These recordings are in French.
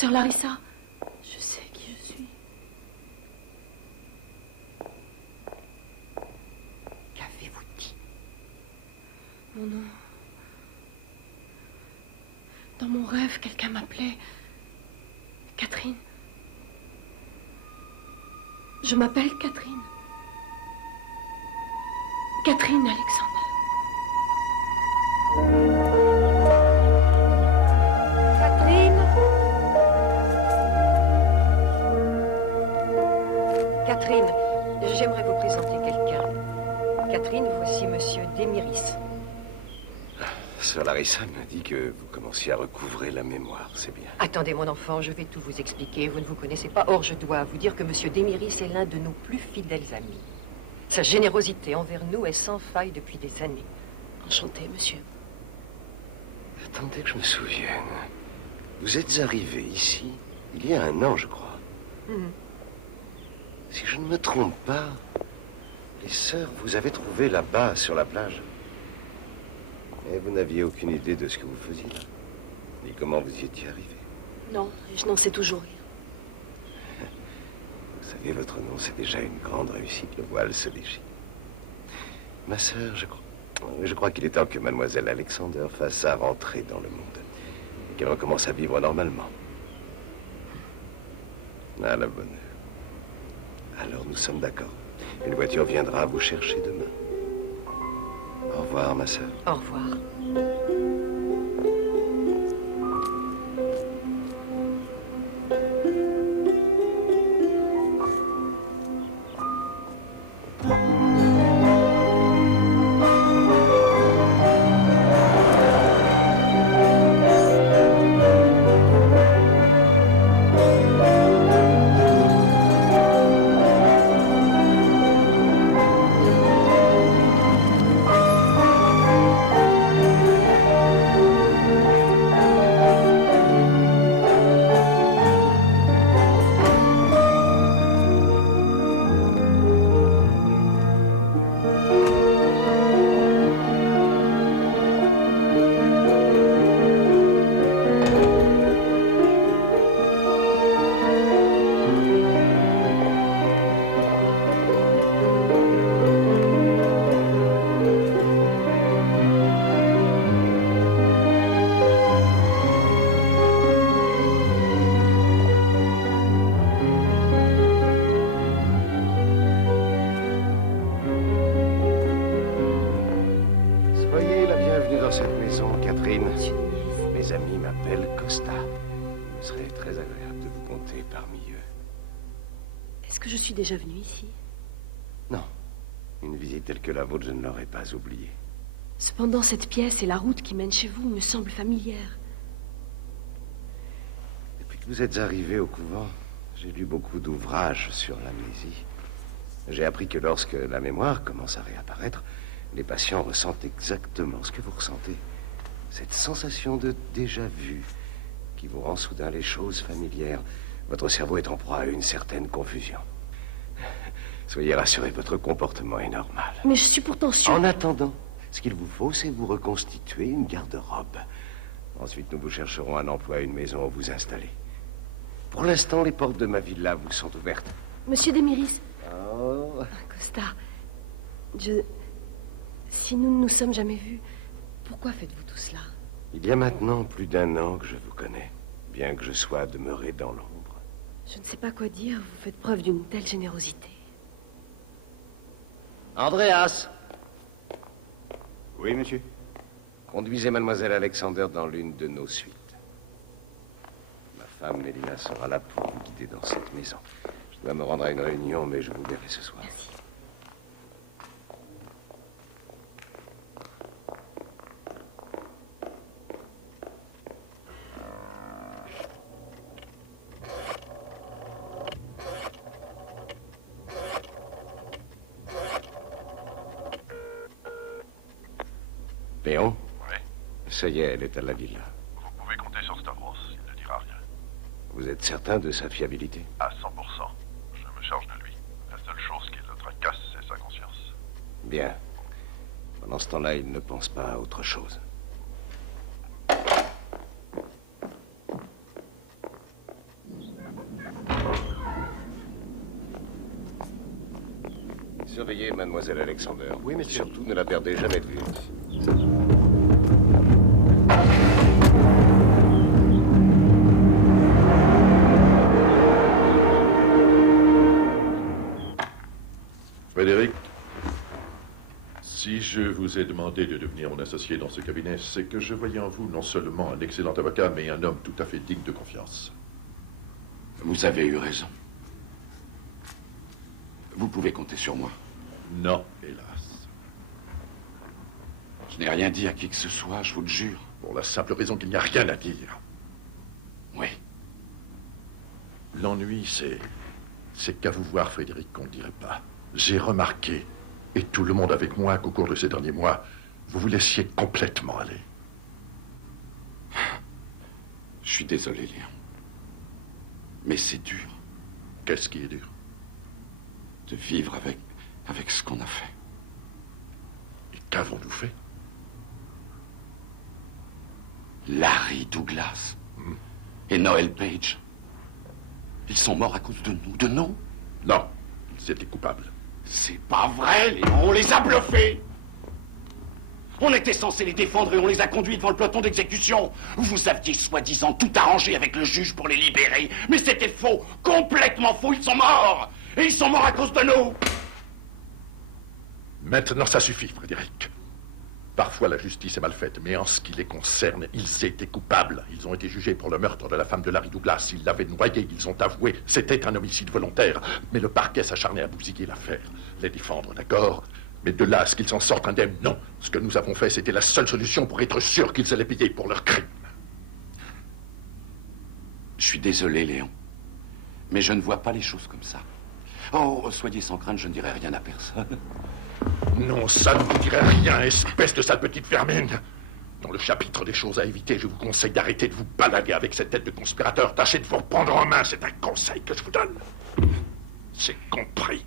Sœur Larissa, je sais qui je suis. Qu'avez-vous dit? Mon nom. Dans mon rêve, quelqu'un m'appelait Catherine. Je m'appelle Catherine. Catherine Alexander. Catherine, j'aimerais vous présenter quelqu'un. Catherine, voici Monsieur Desmiris. Sœur Larissa m'a dit que vous commenciez à recouvrer la mémoire, c'est bien. Attendez, mon enfant, je vais tout vous expliquer. Vous ne vous connaissez pas. Or, je dois vous dire que Monsieur Desmiris est l'un de nos plus fidèles amis. Sa générosité envers nous est sans faille depuis des années. Enchantée, monsieur. Attendez que je me souvienne. Vous êtes arrivé ici il y a 1 an, je crois. Si je ne me trompe pas, les sœurs vous avaient trouvé là-bas, sur la plage. Et vous n'aviez aucune idée de ce que vous faisiez là, ni comment vous y étiez arrivé. Non, et je n'en sais toujours rien. Vous savez, votre nom, c'est déjà une grande réussite. Le voile se déchire. Ma sœur, je crois qu'il est temps que mademoiselle Alexander fasse sa rentrée dans le monde et qu'elle recommence à vivre normalement. À la bonne heure. Alors nous sommes d'accord. Une voiture viendra vous chercher demain. Au revoir, ma sœur. Au revoir. Déjà venu ici? Non. Une visite telle que la vôtre, je ne l'aurais pas oubliée. Cependant, cette pièce et la route qui mène chez vous me semblent familières. Depuis que vous êtes arrivé au couvent, j'ai lu beaucoup d'ouvrages sur l'amnésie. J'ai appris que lorsque la mémoire commence à réapparaître, les patients ressentent exactement ce que vous ressentez. Cette sensation de déjà-vu qui vous rend soudain les choses familières. Votre cerveau est en proie à une certaine confusion. Soyez rassurés, votre comportement est normal. Mais je suis pourtant sûre... En attendant, ce qu'il vous faut, c'est vous reconstituer une garde-robe. Ensuite, nous vous chercherons un emploi, une maison où vous installer. Pour l'instant, les portes de ma villa vous sont ouvertes. Monsieur Desmiris. Oh. Costa, si nous ne nous sommes jamais vus, pourquoi faites-vous tout cela? Il y a maintenant plus d'1 an que je vous connais, bien que je sois demeuré dans l'ombre. Je ne sais pas quoi dire, vous faites preuve d'une telle générosité. Andreas! Oui, monsieur. Conduisez mademoiselle Alexander dans l'une de nos suites. Ma femme, Mélina, sera là pour vous guider dans cette maison. Je dois me rendre à une réunion, mais je vous verrai ce soir. Merci. Léon? Oui. Ça y est, elle est à la villa. Vous pouvez compter sur Stavros, il ne dira rien. Vous êtes certain de sa fiabilité? À 100%. Je me charge de lui. La seule chose qui le tracasse, c'est sa conscience. Bien. Pendant ce temps-là, il ne pense pas à autre chose. Surveillez mademoiselle Alexander. Oui, monsieur. Surtout, ne la perdez jamais de vue. Frédéric, si je vous ai demandé de devenir mon associé dans ce cabinet, c'est que je voyais en vous non seulement un excellent avocat, mais un homme tout à fait digne de confiance. Vous avez eu raison. Vous pouvez compter sur moi. Non, hélas. Je n'ai rien dit à qui que ce soit, je vous le jure. Pour la simple raison qu'il n'y a rien à dire. Oui. L'ennui, c'est qu'à vous voir, Frédéric, qu'on ne dirait pas. J'ai remarqué, et tout le monde avec moi, qu'au cours de ces derniers mois, vous vous laissiez complètement aller. Je suis désolé, Léon. Mais c'est dur Qu'est-ce qui est dur? de vivre avec ce qu'on a fait. Et qu'avons-nous fait? Larry Douglas et Noel Page. Ils sont morts à cause de nous. De nous? Non, ils étaient coupables. C'est pas vrai, Léon. On les a bluffés. On était censé les défendre et on les a conduits devant le peloton d'exécution. Vous aviez soi-disant tout arrangé avec le juge pour les libérer. Mais c'était faux, complètement faux. Ils sont morts. Et ils sont morts à cause de nous. Maintenant, ça suffit, Frédéric. Parfois, la justice est mal faite, mais en ce qui les concerne, ils étaient coupables. Ils ont été jugés pour le meurtre de la femme de Larry Douglas. Ils l'avaient noyé, ils ont avoué. C'était un homicide volontaire. Mais le parquet s'acharnait à bousiller l'affaire. Les défendre, d'accord. Mais de là à ce qu'ils s'en sortent indemnes, non. Ce que nous avons fait, c'était la seule solution pour être sûr qu'ils allaient payer pour leurs crimes. Je suis désolé, Léon. Mais je ne vois pas les choses comme ça. Oh, soyez sans crainte, je ne dirai rien à personne. Non, ça ne vous dirait rien, espèce de sale petite vermine. Dans le chapitre des choses à éviter, je vous conseille d'arrêter de vous balader avec cette tête de conspirateur. Tâchez de vous reprendre en main, c'est un conseil que je vous donne. C'est compris.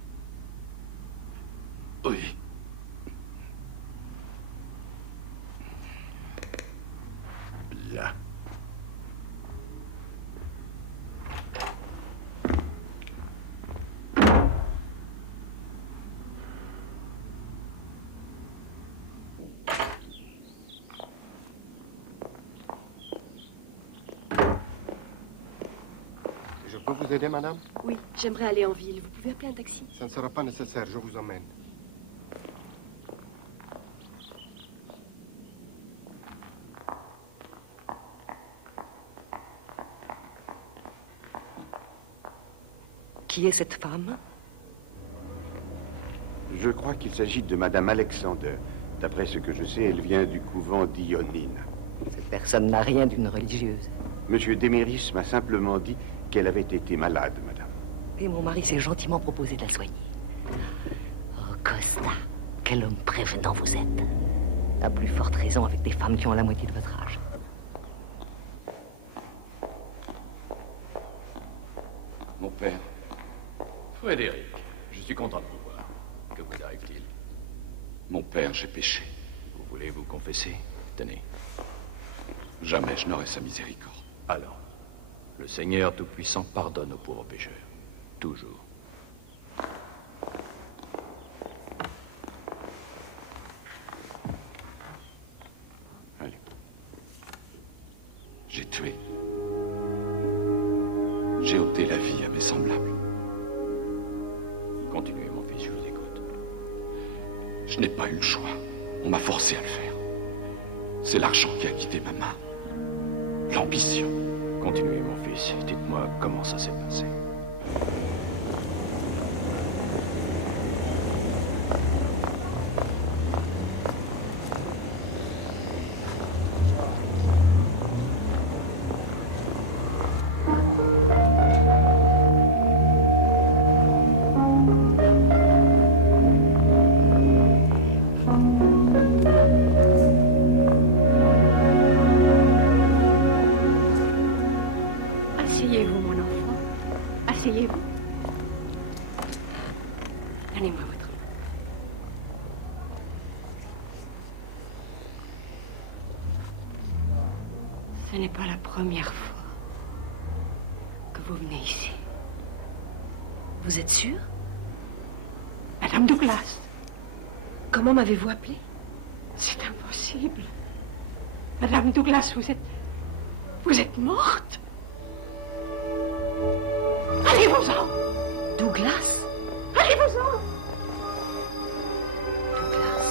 Oui. Bien. Je peux vous aider, madame? Oui, j'aimerais aller en ville. Vous pouvez appeler un taxi? Ça ne sera pas nécessaire, je vous emmène. Qui est cette femme? Je crois qu'il s'agit de Madame Alexander. D'après ce que je sais, elle vient du couvent d'Ionine. Cette personne n'a rien d'une religieuse. Monsieur Deméris m'a simplement dit qu'elle avait été malade, madame. Et mon mari s'est gentiment proposé de la soigner. Oh, Costa, quel homme prévenant vous êtes. À plus forte raison avec des femmes qui ont la moitié de votre âge. Mon père. Frédéric, je suis content de vous voir. Que vous arrive-t-il? Mon père, j'ai péché. Vous voulez vous confesser? Tenez. Jamais je n'aurai sa miséricorde. Alors, le Seigneur Tout-Puissant pardonne aux pauvres pécheurs. Toujours. Allez. J'ai tué. J'ai ôté la vie à mes semblables. Continuez, mon fils, je vous écoute. Je n'ai pas eu le choix. On m'a forcé à le faire. C'est l'argent qui a guidé ma main. L'ambition. Continuez, mon fils. Dites-moi comment ça s'est passé. Asseyez-vous, mon enfant. Asseyez-vous. Donnez-moi votre main. Ce n'est pas la première fois que vous venez ici. Vous êtes sûr? Alors Madame Douglas. Comment m'avez-vous appelé? C'est impossible. Madame Douglas, vous êtes morte. Allez-vous-en. Douglas? Allez-vous-en. Douglas.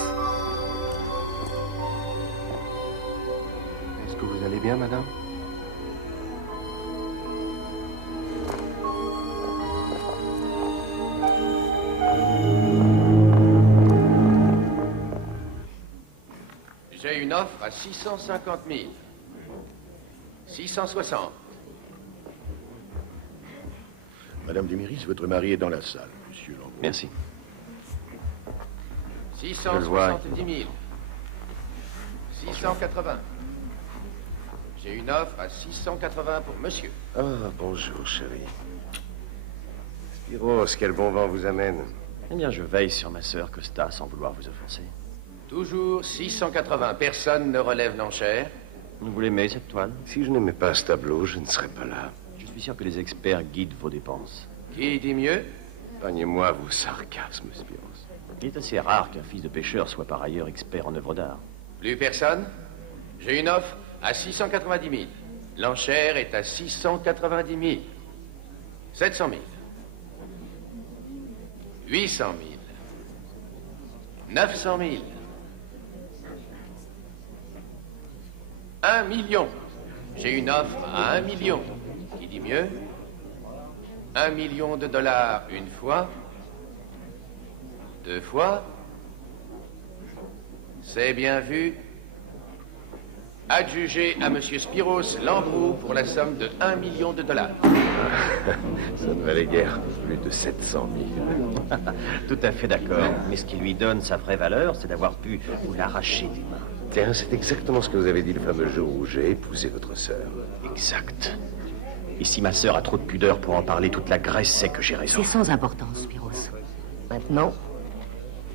Est-ce que vous allez bien, madame? J'ai une offre à 650 000. 660. Madame Desmiris, votre mari est dans la salle, monsieur Lambeau. Merci. 670 000. 680. J'ai une offre à 680 pour monsieur. Ah, bonjour, chérie. Spiros, quel bon vent vous amène. Eh bien, je veille sur ma sœur Costa sans vouloir vous offenser. Toujours 680. Personne ne relève l'enchère. Vous l'aimez, cette toile? Si je n'aimais pas ce tableau, je ne serais pas là. Je suis sûr que les experts guident vos dépenses. Qui dit mieux? Épargnez-moi vos sarcasmes, Spiros. Il est assez rare qu'un fils de pêcheur soit par ailleurs expert en œuvres d'art. Plus personne? J'ai une offre à 690 000. L'enchère est à 690 000. 700 000. 800 000. 900 000. 1 million. J'ai une offre à 1 million. Qui dit mieux? 1 million de dollars une fois. 2 fois. C'est bien vu. Adjugé à Monsieur Spiros Lambrou pour la somme de 1 million de dollars. Ça ne valait guère plus de 700 000. Tout à fait d'accord. Mais ce qui lui donne sa vraie valeur, c'est d'avoir pu vous l'arracher des mains. Tiens, c'est exactement ce que vous avez dit le fameux jour où j'ai épousé votre sœur. Exact. Et si ma sœur a trop de pudeur pour en parler, toute la Grèce sait que j'ai raison. C'est sans importance, Spiros. Maintenant,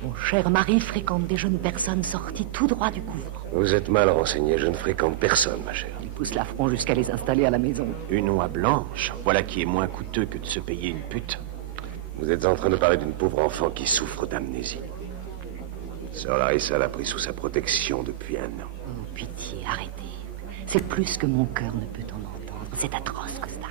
mon cher mari fréquente des jeunes personnes sorties tout droit du couvent. Vous êtes mal renseigné, je ne fréquente personne, ma chère. Il pousse l'affront jusqu'à les installer à la maison. Une oie blanche, voilà qui est moins coûteux que de se payer une pute. Vous êtes en train de parler d'une pauvre enfant qui souffre d'amnésie. Sœur Larissa l'a pris sous sa protection depuis 1 an. Oh, pitié, arrêtez. C'est plus que mon cœur ne peut en entendre. C'est atroce, Costa.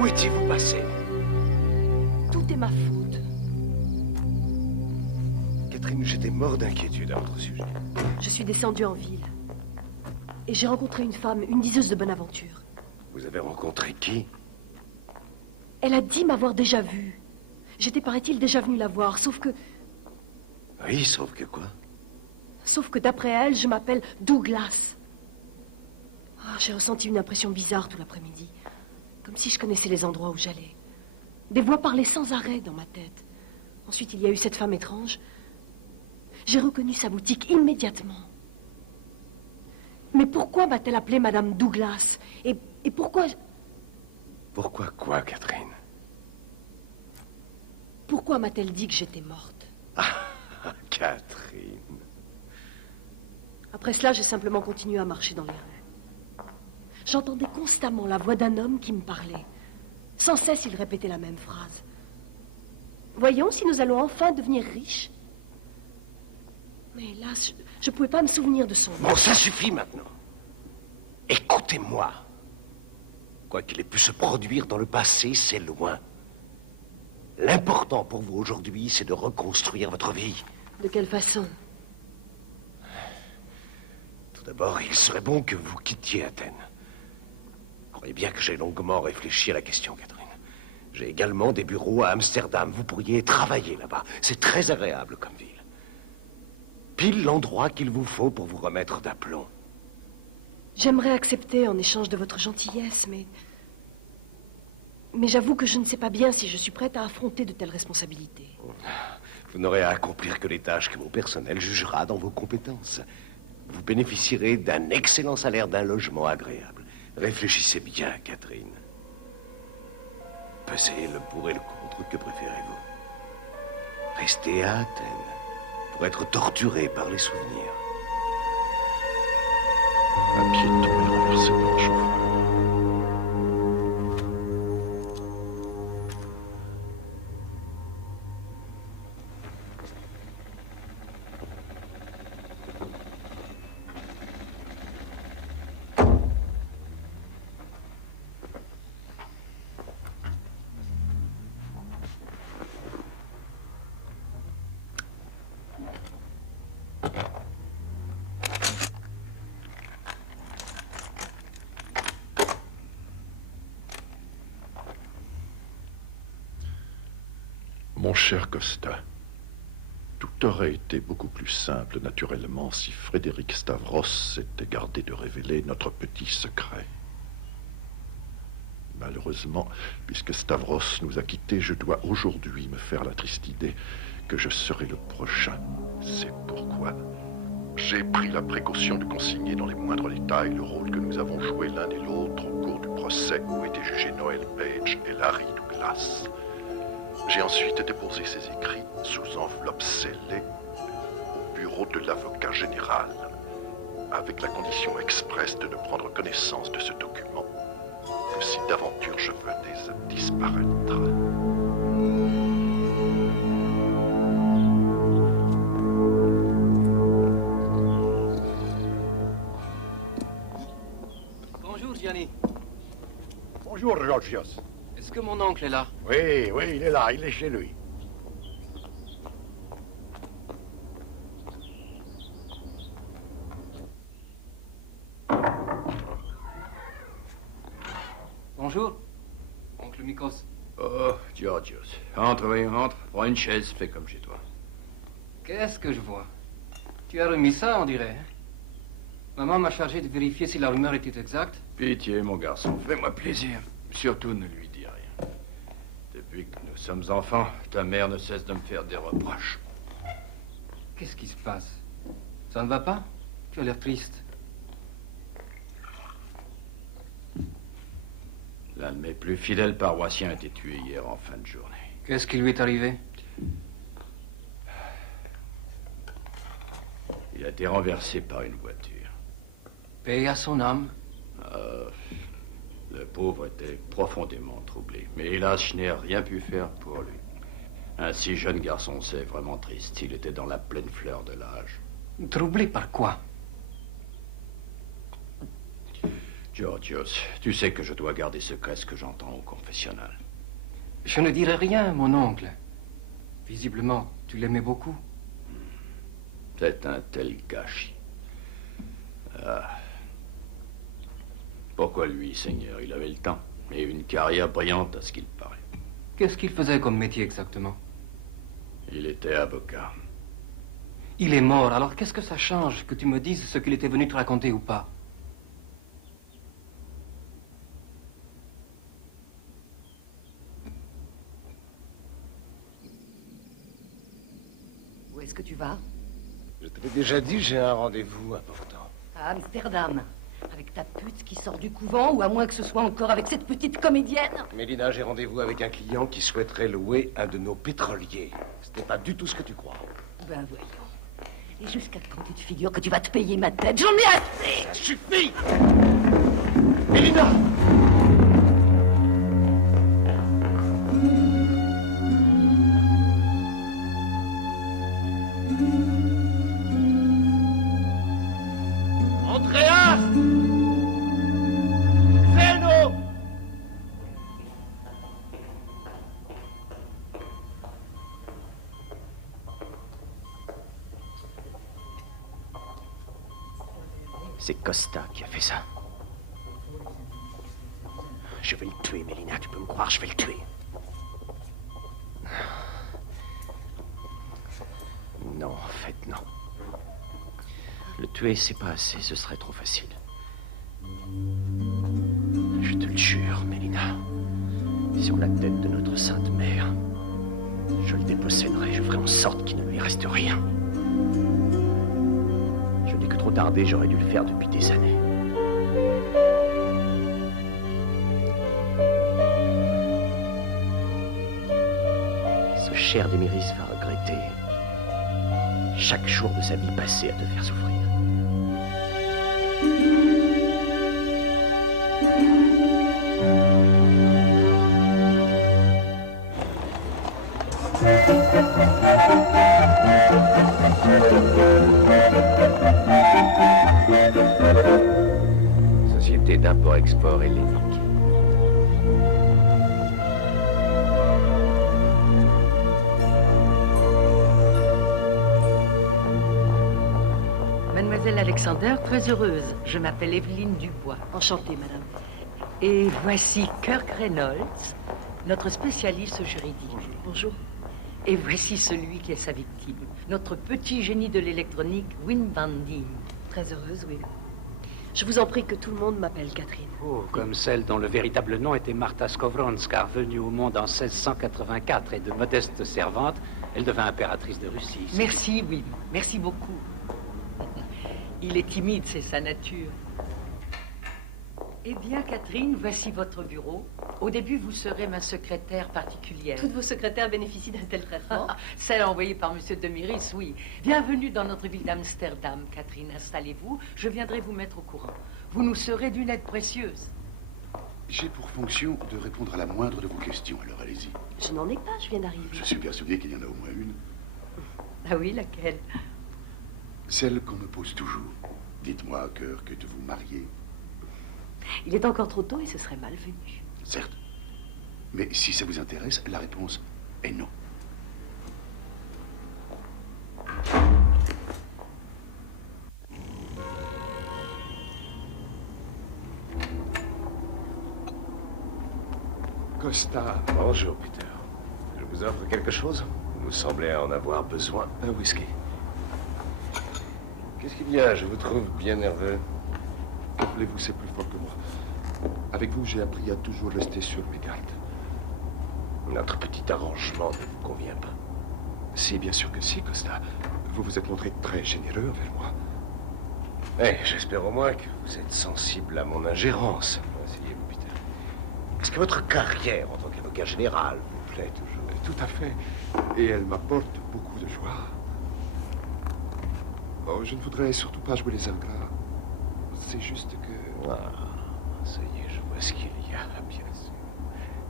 Où étiez-vous passé? Tout est ma faute. Catherine, j'étais mort d'inquiétude à votre sujet. Je suis descendue en ville. Et j'ai rencontré une femme, une diseuse de bonne aventure. Vous avez rencontré qui? Elle a dit m'avoir déjà vue. J'étais, paraît-il, déjà venue la voir, sauf que Oui, sauf que quoi? Sauf que d'après elle, je m'appelle Douglas. Ah, j'ai ressenti une impression bizarre tout l'après-midi. Comme si je connaissais les endroits où j'allais. Des voix parlaient sans arrêt dans ma tête. Ensuite, il y a eu cette femme étrange. J'ai reconnu sa boutique immédiatement. Mais pourquoi m'a-t-elle appelée Madame Douglas? Et pourquoi... Pourquoi quoi, Catherine? Pourquoi m'a-t-elle dit que j'étais morte? Ah, Catherine. Après cela, j'ai simplement continué à marcher dans les rues. J'entendais constamment la voix d'un homme qui me parlait. Sans cesse, il répétait la même phrase. Voyons si nous allons enfin devenir riches. Mais hélas, je ne pouvais pas me souvenir de son nom. Bon, ça suffit maintenant. Écoutez-moi. Quoi qu'il ait pu se produire dans le passé, c'est loin. L'important pour vous aujourd'hui, c'est de reconstruire votre vie. De quelle façon? Tout d'abord, il serait bon que vous quittiez Athènes. Croyez bien que j'ai longuement réfléchi à la question, Catherine. J'ai également des bureaux à Amsterdam. Vous pourriez travailler là-bas. C'est très agréable comme ville. Pile l'endroit qu'il vous faut pour vous remettre d'aplomb. J'aimerais accepter en échange de votre gentillesse, mais j'avoue que je ne sais pas bien si je suis prête à affronter de telles responsabilités. Vous n'aurez à accomplir que les tâches que mon personnel jugera dans vos compétences. Vous bénéficierez d'un excellent salaire, d'un logement agréable. Réfléchissez bien, Catherine. Pesez le pour et le contre, que préférez-vous? Restez à Athènes pour être torturé par les souvenirs. Un pied tombé renversé par le chauffeur. Mon cher Costa, tout aurait été beaucoup plus simple, naturellement, si Frédéric Stavros s'était gardé de révéler notre petit secret. Malheureusement, puisque Stavros nous a quittés, je dois aujourd'hui me faire la triste idée que je serai le prochain. C'est pourquoi j'ai pris la précaution de consigner dans les moindres détails le rôle que nous avons joué l'un et l'autre au cours du procès où étaient jugés Noel Page et Larry Douglas. J'ai ensuite déposé ces écrits sous enveloppe scellée au bureau de l'avocat général, avec la condition expresse de ne prendre connaissance de ce document que si d'aventure je venais à disparaître. Bonjour, Gianni. Bonjour, Georgios. Est-ce que mon oncle est là? Oui, il est là, il est chez lui. Bonjour, oncle Mikos. Oh, Georgios. Entre, oui, entre. Prends une chaise, fais comme chez toi. Qu'est-ce que je vois? Tu as remis ça, on dirait. Hein? Maman m'a chargé de vérifier si la rumeur était exacte. Pitié, mon garçon, fais-moi plaisir. Surtout ne lui dis rien. Depuis que nous sommes enfants, ta mère ne cesse de me faire des reproches. Qu'est-ce qui se passe? Ça ne va pas? Tu as l'air triste. L'un de mes plus fidèles paroissiens a été tué hier en fin de journée. Qu'est-ce qui lui est arrivé? Il a été renversé par une voiture. Paix à son âme. Le pauvre était profondément troublé. Mais hélas, je n'ai rien pu faire pour lui. Un si jeune garçon, c'est vraiment triste. Il était dans la pleine fleur de l'âge. Troublé par quoi? Georgios, tu sais que je dois garder secret ce que j'entends au confessionnal. Je ne dirai rien, mon oncle. Visiblement, tu l'aimais beaucoup. C'est un tel gâchis. Pourquoi lui, Seigneur? Il avait le temps. Et une carrière brillante à ce qu'il paraît. Qu'est-ce qu'il faisait comme métier exactement? Il était avocat. Il est mort, alors qu'est-ce que ça change que tu me dises ce qu'il était venu te raconter ou pas? Où est-ce que tu vas? Je te l'ai déjà dit, j'ai un rendez-vous important. À Amsterdam. Avec ta pute qui sort du couvent, ou à moins que ce soit encore avec cette petite comédienne? Mélina, j'ai rendez-vous avec un client qui souhaiterait louer un de nos pétroliers. Ce n'est pas du tout ce que tu crois. Ben voyons. Et jusqu'à quand tu te figures que tu vas te payer ma tête? J'en ai assez! Ça suffit! Mélina! C'est Costa qui a fait ça. Je vais le tuer, Mélina, tu peux me croire, je vais le tuer. Non, en fait, non. Le tuer, c'est pas assez, ce serait trop facile. Je te le jure, Mélina. Sur la tête de notre Sainte Mère, je le déposséderai, je ferai en sorte qu'il ne lui reste rien. Je n'ai que trop tardé, j'aurais dû le faire depuis des années. Ce cher Démiris va regretter chaque jour de sa vie passée à te faire souffrir. Société d'import-export hellénique. Mademoiselle Alexander, très heureuse. Je m'appelle Evelyne Dubois. Enchantée, madame. Et voici Kirk Reynolds, notre spécialiste juridique. Bonjour. Et voici celui qui est sa victime, notre petit génie de l'électronique, Wim Van Diem. Très heureuse, oui. Je vous en prie que tout le monde m'appelle Catherine. Oh, comme celle dont le véritable nom était Martha Skowronska, venue au monde en 1684 et de modeste servante, elle devint impératrice de Russie. Merci, Wim. Merci beaucoup. Il est timide, c'est sa nature. Eh bien, Catherine, voici votre bureau. Au début, vous serez ma secrétaire particulière. Toutes vos secrétaires bénéficient d'un tel traitement? Celle envoyée par M. Demiris, oui. Bienvenue dans notre ville d'Amsterdam, Catherine. Installez-vous, je viendrai vous mettre au courant. Vous nous serez d'une aide précieuse. J'ai pour fonction de répondre à la moindre de vos questions, alors allez-y. Je n'en ai pas, je viens d'arriver. Je suis persuadé qu'il y en a au moins une. Ah oui, laquelle? Celle qu'on me pose toujours. Dites-moi, Cœur, que vous mariez. Il est encore trop tôt et ce serait malvenu. Certes. Mais si ça vous intéresse, la réponse est non. Costa. Bonjour, Peter. Je vous offre quelque chose? Vous semblez en avoir besoin. Un whisky. Qu'est-ce qu'il y a? Je vous trouve bien nerveux. Rappelez-vous, c'est plus fort que moi. Avec vous, j'ai appris à toujours rester sur mes gardes. Notre petit arrangement ne vous convient pas? Si, bien sûr que si, Costa. Vous vous êtes montré très généreux envers moi. J'espère au moins que vous êtes sensible à mon ingérence. Asseyez-vous, Peter. Est-ce que votre carrière en tant qu'avocat général vous plaît toujours? Tout à fait. Et elle m'apporte beaucoup de joie. Oh, je ne voudrais surtout pas jouer les ingrats. C'est juste que... Ah, ça y est, je vois ce qu'il y a, bien sûr.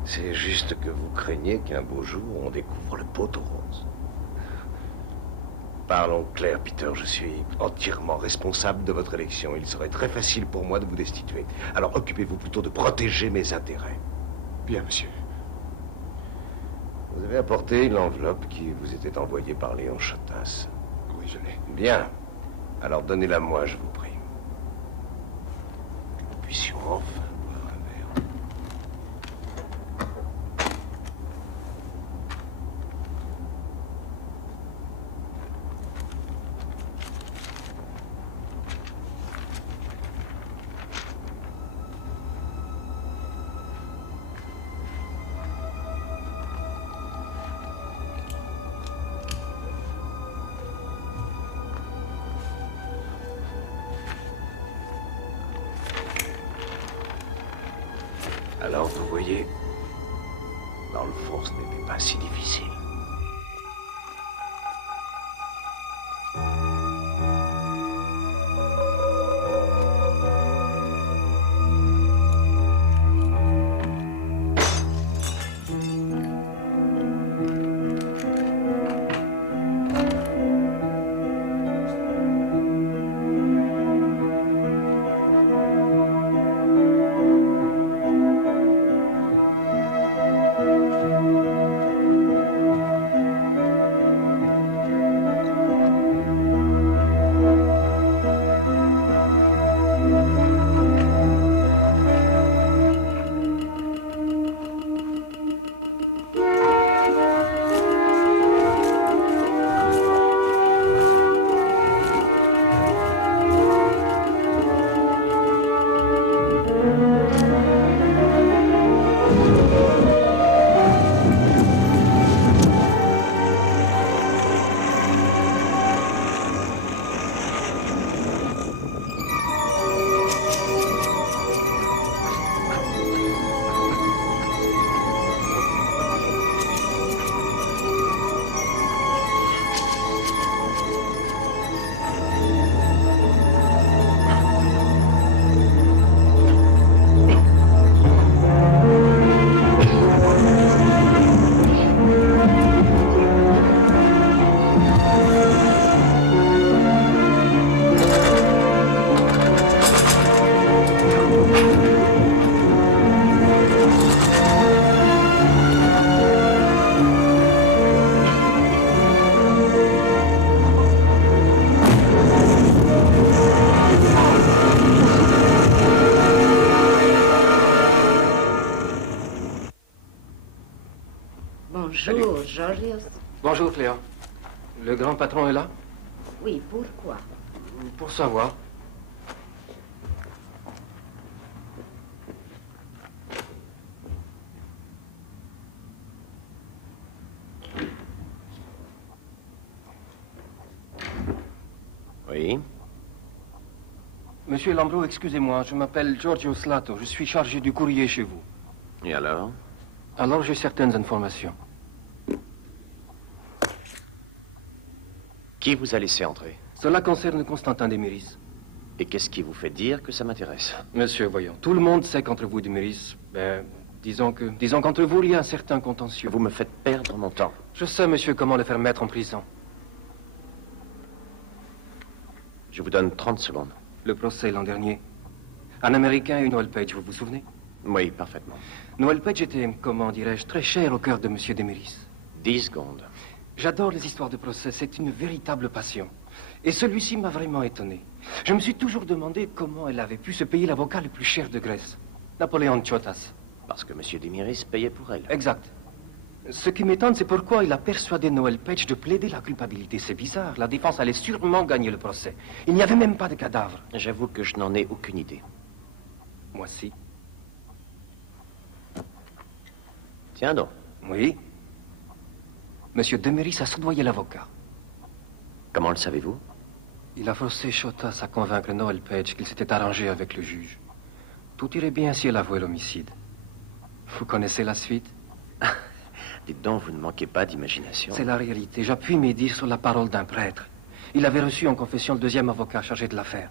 C'est juste que vous craignez qu'un beau jour, on découvre le pot aux roses. Parlons clair, Peter, je suis entièrement responsable de votre élection. Il serait très facile pour moi de vous destituer. Alors occupez-vous plutôt de protéger mes intérêts. Bien, monsieur. Vous avez apporté l'enveloppe qui vous était envoyée par Léon Chotas. Oui, je l'ai. Bien. Alors donnez-la moi, je vous prie. Que nous puissions enfin boire un verre. Alors, vous voyez, dans le fond, ce n'était pas si difficile. Bonjour, Georgios. Bonjour, Cléa. Le grand patron est là? Oui, pourquoi? Pour savoir. Oui. Monsieur Lambro, excusez-moi, je m'appelle Giorgio Slato. Je suis chargé du courrier chez vous. Et alors? Alors, j'ai certaines informations. Qui vous a laissé entrer? Cela concerne Constantin Demiris. Et qu'est-ce qui vous fait dire que ça m'intéresse? Monsieur, voyons, tout le monde sait qu'entre vous, Demiris, disons qu'entre vous, il y a un certain contentieux. Vous me faites perdre mon temps. Je sais, monsieur, comment le faire mettre en prison. Je vous donne 30 secondes. Le procès l'an dernier. Un Américain et Noel Page, vous vous souvenez? Oui, parfaitement. Noel Page était, comment dirais-je, très cher au cœur de monsieur Demiris. 10 secondes. J'adore les histoires de procès, c'est une véritable passion. Et celui-ci m'a vraiment étonné. Je me suis toujours demandé comment elle avait pu se payer l'avocat le plus cher de Grèce. Napoléon Chotas. Parce que monsieur Demiris payait pour elle. Exact. Ce qui m'étonne, c'est pourquoi il a persuadé Noel Page de plaider la culpabilité. C'est bizarre. La défense allait sûrement gagner le procès. Il n'y avait même pas de cadavre. J'avoue que je n'en ai aucune idée. Moi, si. Tiens donc. Oui. Monsieur Demiris a soudoyé l'avocat. Comment le savez-vous? Il a forcé Chotas à convaincre Noel Page qu'il s'était arrangé avec le juge. Tout irait bien si elle avouait l'homicide. Vous connaissez la suite? Dites donc, vous ne manquez pas d'imagination. C'est la réalité. J'appuie mes dires sur la parole d'un prêtre. Il avait reçu en confession le deuxième avocat chargé de l'affaire,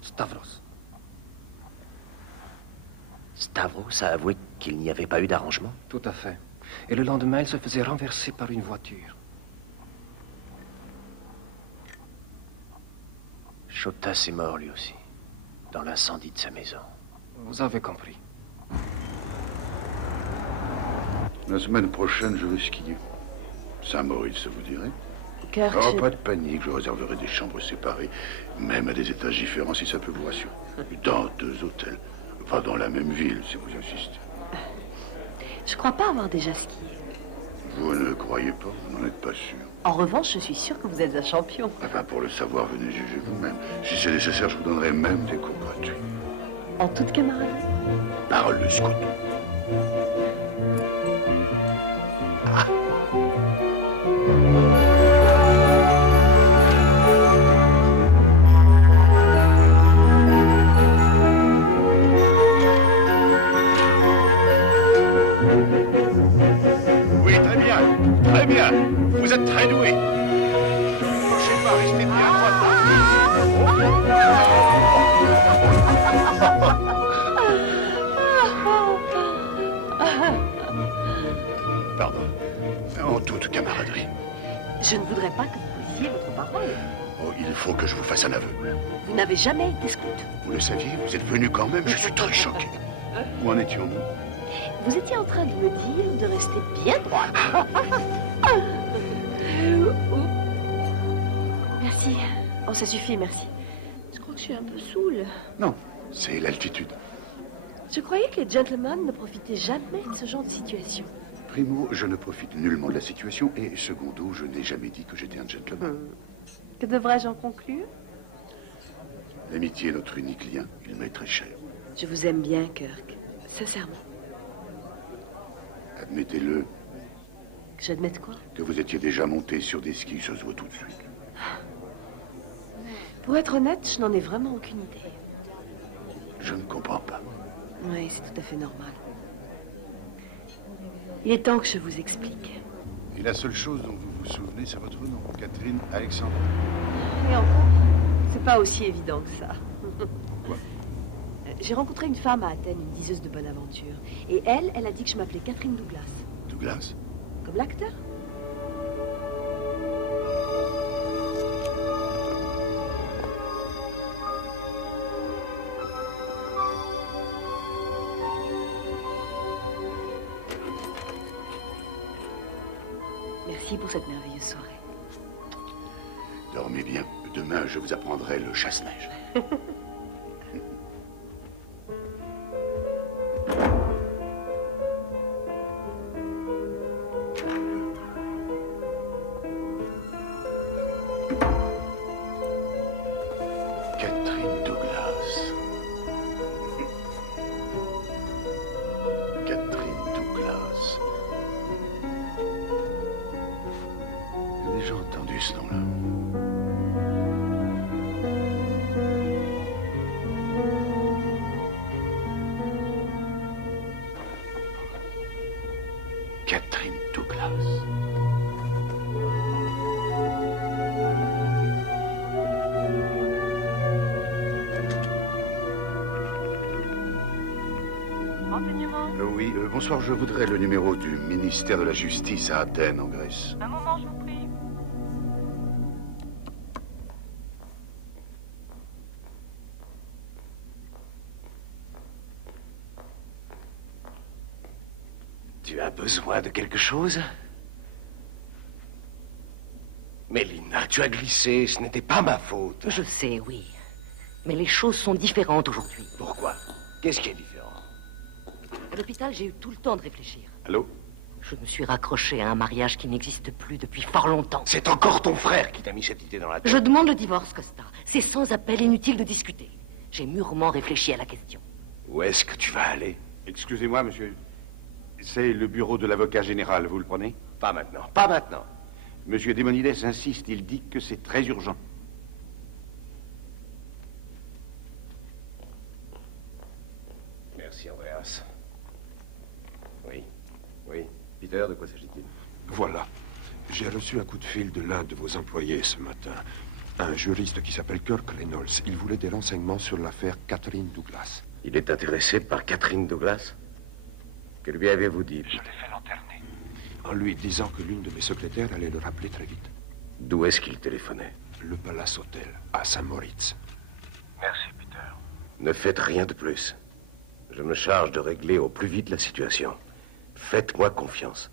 Stavros. Stavros a avoué qu'il n'y avait pas eu d'arrangement? Tout à fait. Et le lendemain, il se faisait renverser par une voiture. Chotas est mort lui aussi, dans l'incendie de sa maison. Vous avez compris. La semaine prochaine, je vais skier. Saint-Maurice, ça vous dirait? Kirk, Oh, pas de panique, je réserverai des chambres séparées, même à des étages différents si ça peut vous rassurer. Dans 2 hôtels. Pas dans la même ville, si vous insistez. je crois pas avoir déjà skié. Vous ne le croyez pas? Vous n'en êtes pas sûr. En revanche, je suis sûre que vous êtes un champion. Enfin, pour le savoir, venez juger vous-même. Si c'est nécessaire, je vous donnerai même des cours gratuits. En toute camaraderie. Parole de scout. Oui, très bien. Très bien. Vous êtes très doué. Ne vous penchez pas, restez bien Pardon. En toute camaraderie. Je ne voudrais pas que vous posiez votre parole. Oh, il faut que je vous fasse un aveu. Vous n'avez jamais été scout. Vous le saviez? Vous êtes venu quand même? Je suis très choqué. Où en étions-nous? Vous étiez en train de me dire de rester bien droite. Merci. Oh, ça suffit, merci. Je crois que je suis un peu saoule. Non, c'est l'altitude. Je croyais que les gentlemen ne profitaient jamais de ce genre de situation. Primo, je ne profite nullement de la situation, et secondo, je n'ai jamais dit que j'étais un gentleman. Que devrais-je en conclure? L'amitié est notre unique lien. Il m'est très cher. Je vous aime bien, Kirk. Sincèrement. Admettez-le, Que j'admette quoi? que vous étiez déjà monté sur des skis, ça se voit tout de suite. Pour être honnête, je n'en ai vraiment aucune idée. Je ne comprends pas. Oui, c'est tout à fait normal. Il est temps que je vous explique. Et la seule chose dont vous vous souvenez, c'est votre nom, Catherine Alexandre. Et encore, c'est pas aussi évident que ça. Quoi? J'ai rencontré une femme à Athènes, une diseuse de bonne aventure. Et elle a dit que je m'appelais Catherine Douglas. Douglas? Comme l'acteur. Merci pour cette merveilleuse soirée. Dormez bien. Demain, je vous apprendrai le chasse-neige. Catherine Douglas. Oui, bonsoir, je voudrais le numéro du ministère de la Justice à Athènes, en Grèce. Un moment, je vous prie. Tu as besoin de quelque chose? Mélina, tu as glissé, ce n'était pas ma faute. Je sais, oui. Mais les choses sont différentes aujourd'hui. Pourquoi? Qu'est-ce qui est différent? À l'hôpital, j'ai eu tout le temps de réfléchir. Allô? Je me suis raccroché à un mariage qui n'existe plus depuis fort longtemps. C'est encore ton frère qui t'a mis cette idée dans la tête. Je demande le divorce, Costa. C'est sans appel, inutile de discuter. J'ai mûrement réfléchi à la question. Où est-ce que tu vas aller? Excusez-moi, monsieur. C'est le bureau de l'avocat général, vous le prenez? Pas maintenant, pas maintenant. Monsieur Démonides insiste, il dit que c'est très urgent. Merci, Andreas. Oui, oui. Peter, de quoi s'agit-il? Voilà. J'ai reçu un coup de fil de l'un de vos employés ce matin. Un juriste qui s'appelle Kirk Reynolds. Il voulait des renseignements sur l'affaire Catherine Douglas. Il est intéressé par Catherine Douglas? Que lui avez-vous dit? Je l'ai fait lanterner. En lui disant que l'une de mes secrétaires allait le rappeler très vite. D'où est-ce qu'il téléphonait? Le Palace Hotel, à Saint-Moritz. Merci, Peter. Ne faites rien de plus. Je me charge de régler au plus vite la situation. Faites-moi confiance.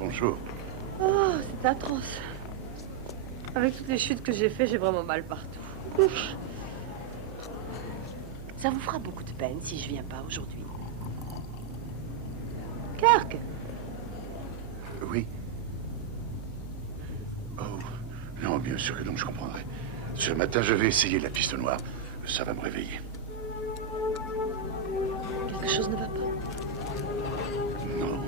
Bonjour. Oh, c'est atroce. Avec toutes les chutes que j'ai faites, j'ai vraiment mal partout. Ouf. Ça vous fera beaucoup de peine si je viens pas aujourd'hui. Kirk! Oui. Oh, non, bien sûr que non, je comprendrai. Ce matin, je vais essayer la piste noire. Ça va me réveiller. Quelque chose ne va pas. Non.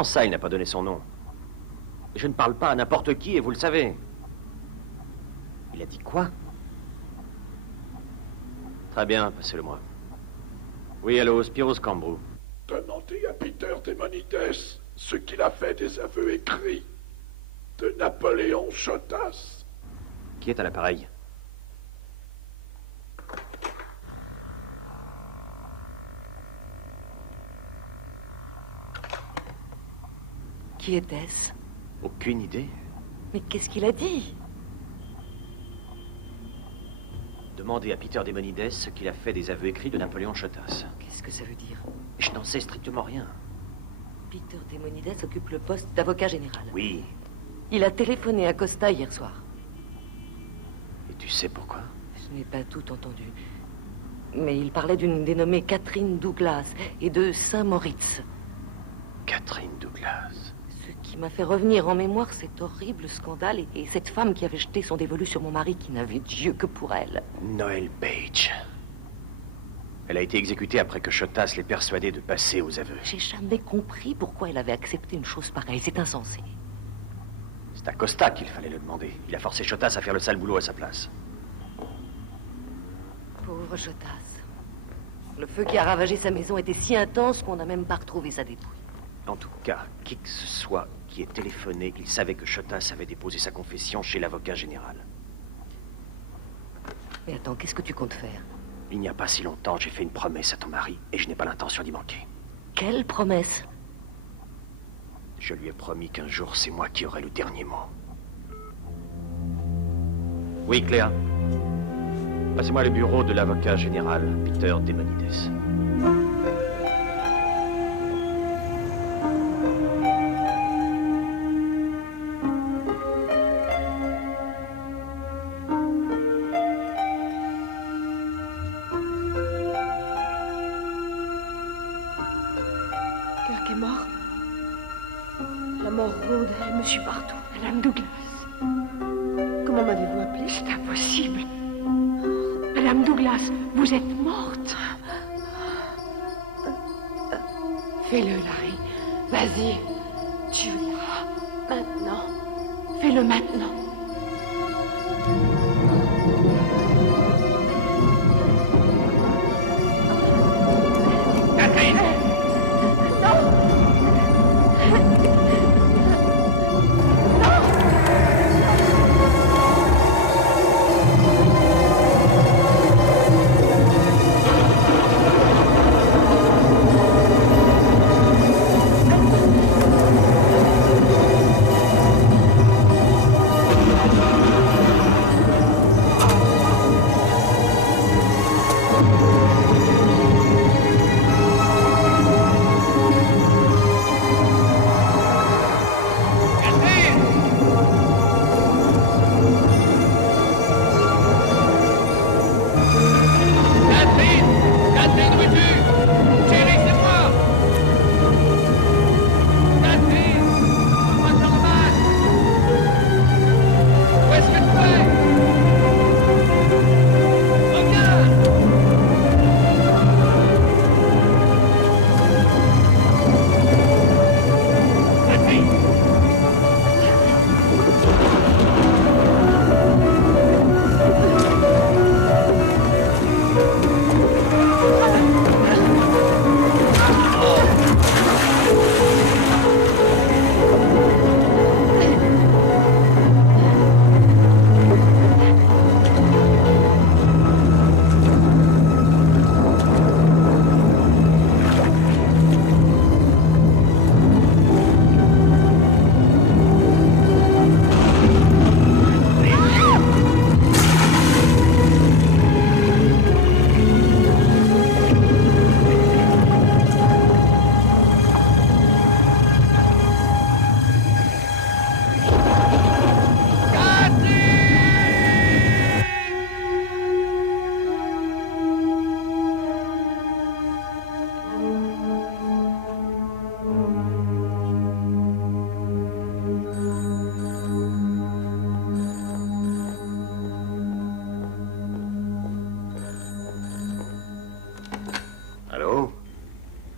Comment ça, il n'a pas donné son nom? Je ne parle pas à n'importe qui, et vous le savez. Il a dit quoi? Très bien, passez-le-moi. Oui, allô, Spiros Cambrou. Demandez à Peter Demonides ce qu'il a fait des aveux écrits de Napoléon Chotas. Qui est à l'appareil? Qui était-ce? Aucune idée. Mais qu'est-ce qu'il a dit? Demandez à Peter Demonides ce qu'il a fait des aveux écrits de Napoléon Chotas. Qu'est-ce que ça veut dire? Je n'en sais strictement rien. Peter Demonides occupe le poste d'avocat général. Oui. Il a téléphoné à Costa hier soir. Et tu sais pourquoi? Je n'ai pas tout entendu. Mais il parlait d'une dénommée Catherine Douglas et de Saint-Moritz. Catherine Douglas. Ce qui m'a fait revenir en mémoire cet horrible scandale et cette femme qui avait jeté son dévolu sur mon mari qui n'avait Dieu que pour elle. Noël Page. Elle a été exécutée après que Chotas l'ait persuadée de passer aux aveux. J'ai jamais compris pourquoi elle avait accepté une chose pareille. C'est insensé. C'est à Costa qu'il fallait le demander. Il a forcé Chotas à faire le sale boulot à sa place. Pauvre Chotas. Le feu qui a ravagé sa maison était si intense qu'on n'a même pas retrouvé sa dépouille. En tout cas, qui que ce soit qui ait téléphoné, il savait que Chotas avait déposé sa confession chez l'avocat général. Mais attends, qu'est-ce que tu comptes faire? Il n'y a pas si longtemps, j'ai fait une promesse à ton mari et je n'ai pas l'intention d'y manquer. Quelle promesse? Je lui ai promis qu'un jour, c'est moi qui aurai le dernier mot. Oui, Cléa. Passez-moi le bureau de l'avocat général, Peter Demonides. Kirk est mort. La mort ronde, elle me suit partout. Madame Douglas. Comment m'avez-vous appelé? C'est impossible. Madame Douglas, vous êtes morte. Fais-le, Larry. Vas-y. Julia, maintenant. Fais-le maintenant. Catherine!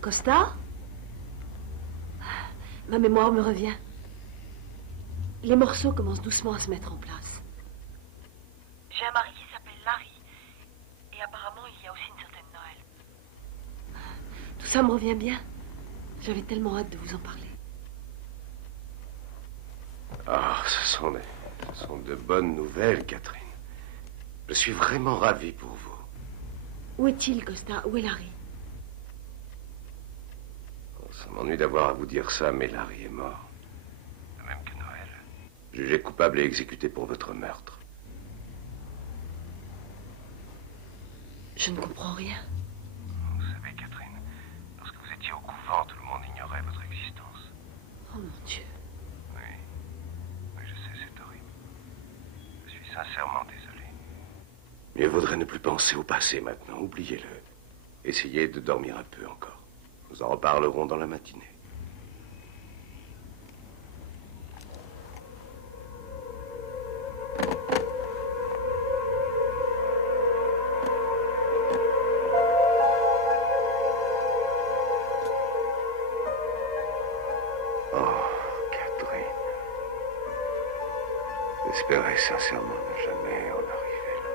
Costa? Ma mémoire me revient. Les morceaux commencent doucement à se mettre en place. J'ai un mari qui s'appelle Larry. Et apparemment, il y a aussi une certaine Noël. Tout ça me revient bien. J'avais tellement hâte de vous en parler. Ah, ce sont de bonnes nouvelles, Catherine. Je suis vraiment ravi pour vous. Où est-il, Costa? Où est Larry? Ça m'ennuie d'avoir à vous dire ça, mais Larry est mort. De même que Noël. Jugé coupable et exécuté pour votre meurtre. Je ne comprends rien. Vous savez, Catherine, lorsque vous étiez au couvent, tout le monde ignorait votre existence. Oh mon Dieu. Oui, je sais, c'est horrible. Je suis sincèrement désolé. Mieux vaudrait ne plus penser au passé maintenant, oubliez-le. Essayez de dormir un peu encore. Nous en reparlerons dans la matinée. Oh, Catherine. J'espérais sincèrement ne jamais en arriver là.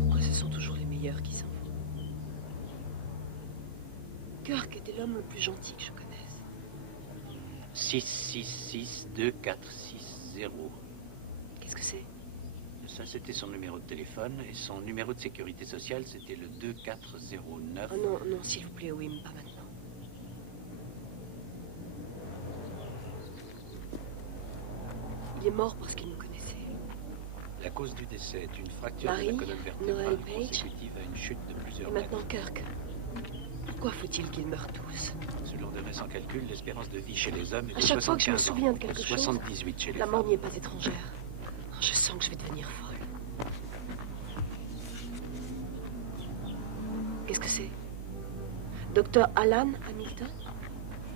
Pourquoi ce sont toujours les meilleurs qui s'en vont? Kirk était l'homme le plus gentil que je connaisse. 666-2460. Qu'est-ce que c'est? Ça, c'était son numéro de téléphone. Et son numéro de sécurité sociale, c'était le 2409. Oh non, non, s'il vous plaît, Wim, pas maintenant. Il est mort parce qu'il nous connaissait. La cause du décès est une fracture Marie, de la colonne vertébrale Noël Page, consécutive à une chute de plusieurs et mètres. maintenant Kirk. Pourquoi faut-il qu'ils meurent tous? Selon de récents calculs, l'espérance de vie chez les hommes est de À chaque fois que je me 75 ans, souviens de quelque chose, 78 chez les la femmes. mort n'y est pas étrangère. Oh, je sens que je vais devenir folle. Qu'est-ce que c'est? Docteur Alan Hamilton?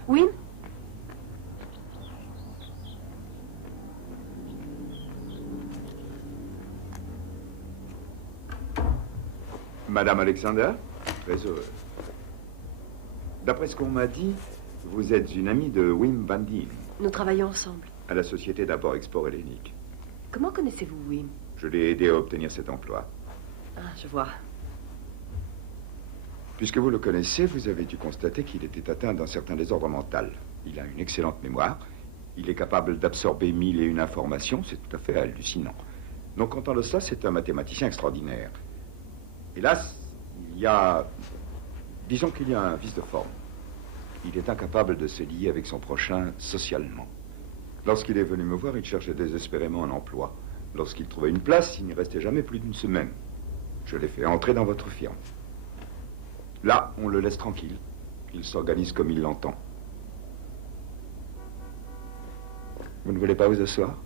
Wim? Madame Alexander, très heureux. D'après ce qu'on m'a dit, vous êtes une amie de Wim Van Dien, Nous travaillons ensemble. à la société d'import-export hellénique. Comment connaissez-vous Wim? Je l'ai aidé à obtenir cet emploi. Ah, je vois. Puisque vous le connaissez, vous avez dû constater qu'il était atteint d'un certain désordre mental. Il a une excellente mémoire. Il est capable d'absorber 1001 informations. C'est tout à fait hallucinant. Donc, en tant de ça, c'est un mathématicien extraordinaire. Hélas, disons qu'il y a un vice de forme. Il est incapable de se lier avec son prochain socialement. Lorsqu'il est venu me voir, il cherchait désespérément un emploi. Lorsqu'il trouvait une place, il n'y restait jamais plus d'une semaine. Je l'ai fait entrer dans votre firme. Là, on le laisse tranquille. Il s'organise comme il l'entend. Vous ne voulez pas vous asseoir?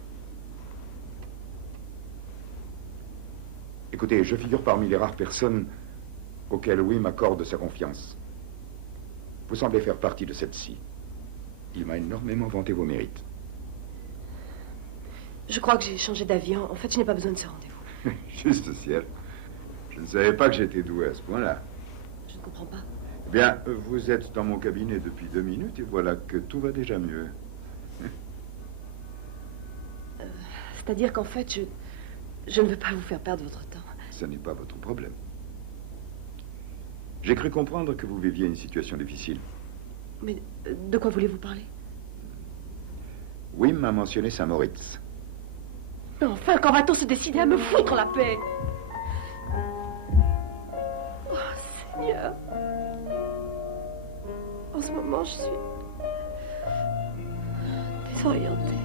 Écoutez, je figure parmi les rares personnes auxquelles Wim accorde sa confiance. Vous semblez faire partie de celle-ci. Il m'a énormément vanté vos mérites. Je crois que j'ai changé d'avis. En fait, je n'ai pas besoin de ce rendez-vous. Juste au ciel. Je ne savais pas que j'étais doué à ce point-là. Je ne comprends pas. Bien, vous êtes dans mon cabinet depuis 2 minutes et voilà que tout va déjà mieux. C'est-à-dire qu'en fait, je ne veux pas vous faire perdre votre temps. Ce n'est pas votre problème. J'ai cru comprendre que vous viviez une situation difficile. Mais de quoi voulez-vous parler? Wim m'a mentionné Saint-Moritz. Mais enfin, quand va-t-on se décider à me foutre la paix? Oh, Seigneur. En ce moment, je suis désorientée.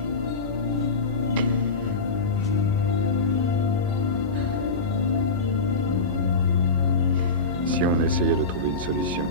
Si on essayait de trouver une solution.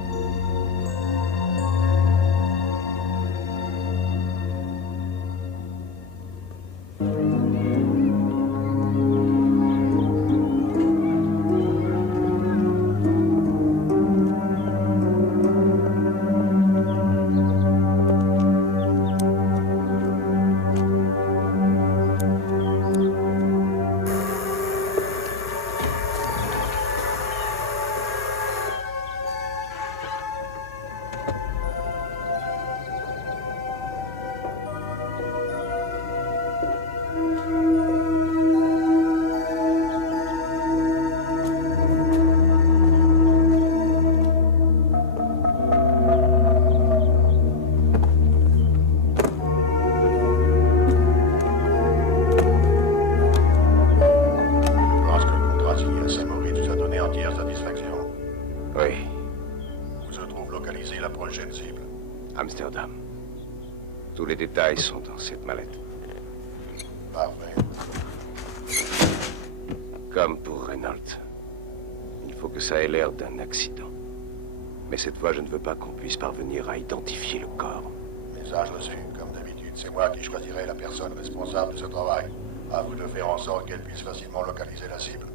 Amsterdam. Tous les détails sont dans cette mallette. Parfait. Comme pour Reynolds. Il faut que ça ait l'air d'un accident. Mais cette fois, je ne veux pas qu'on puisse parvenir à identifier le corps. Message reçu, comme d'habitude. C'est moi qui choisirai la personne responsable de ce travail. À vous de faire en sorte qu'elle puisse facilement localiser la cible.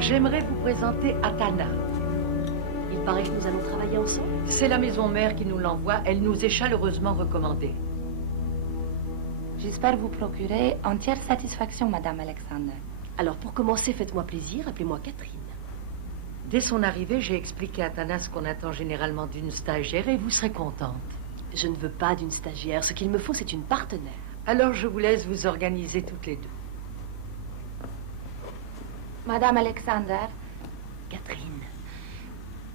J'aimerais vous présenter Atana. Il paraît que nous allons travailler ensemble. C'est la maison mère qui nous l'envoie. Elle nous est chaleureusement recommandée. J'espère vous procurer entière satisfaction, Madame Alexander. Alors, pour commencer, faites-moi plaisir, appelez-moi Catherine. Dès son arrivée, j'ai expliqué à Atana ce qu'on attend généralement d'une stagiaire et vous serez contente. Je ne veux pas d'une stagiaire. Ce qu'il me faut, c'est une partenaire. Alors, je vous laisse vous organiser toutes les deux. Madame Alexander. Catherine.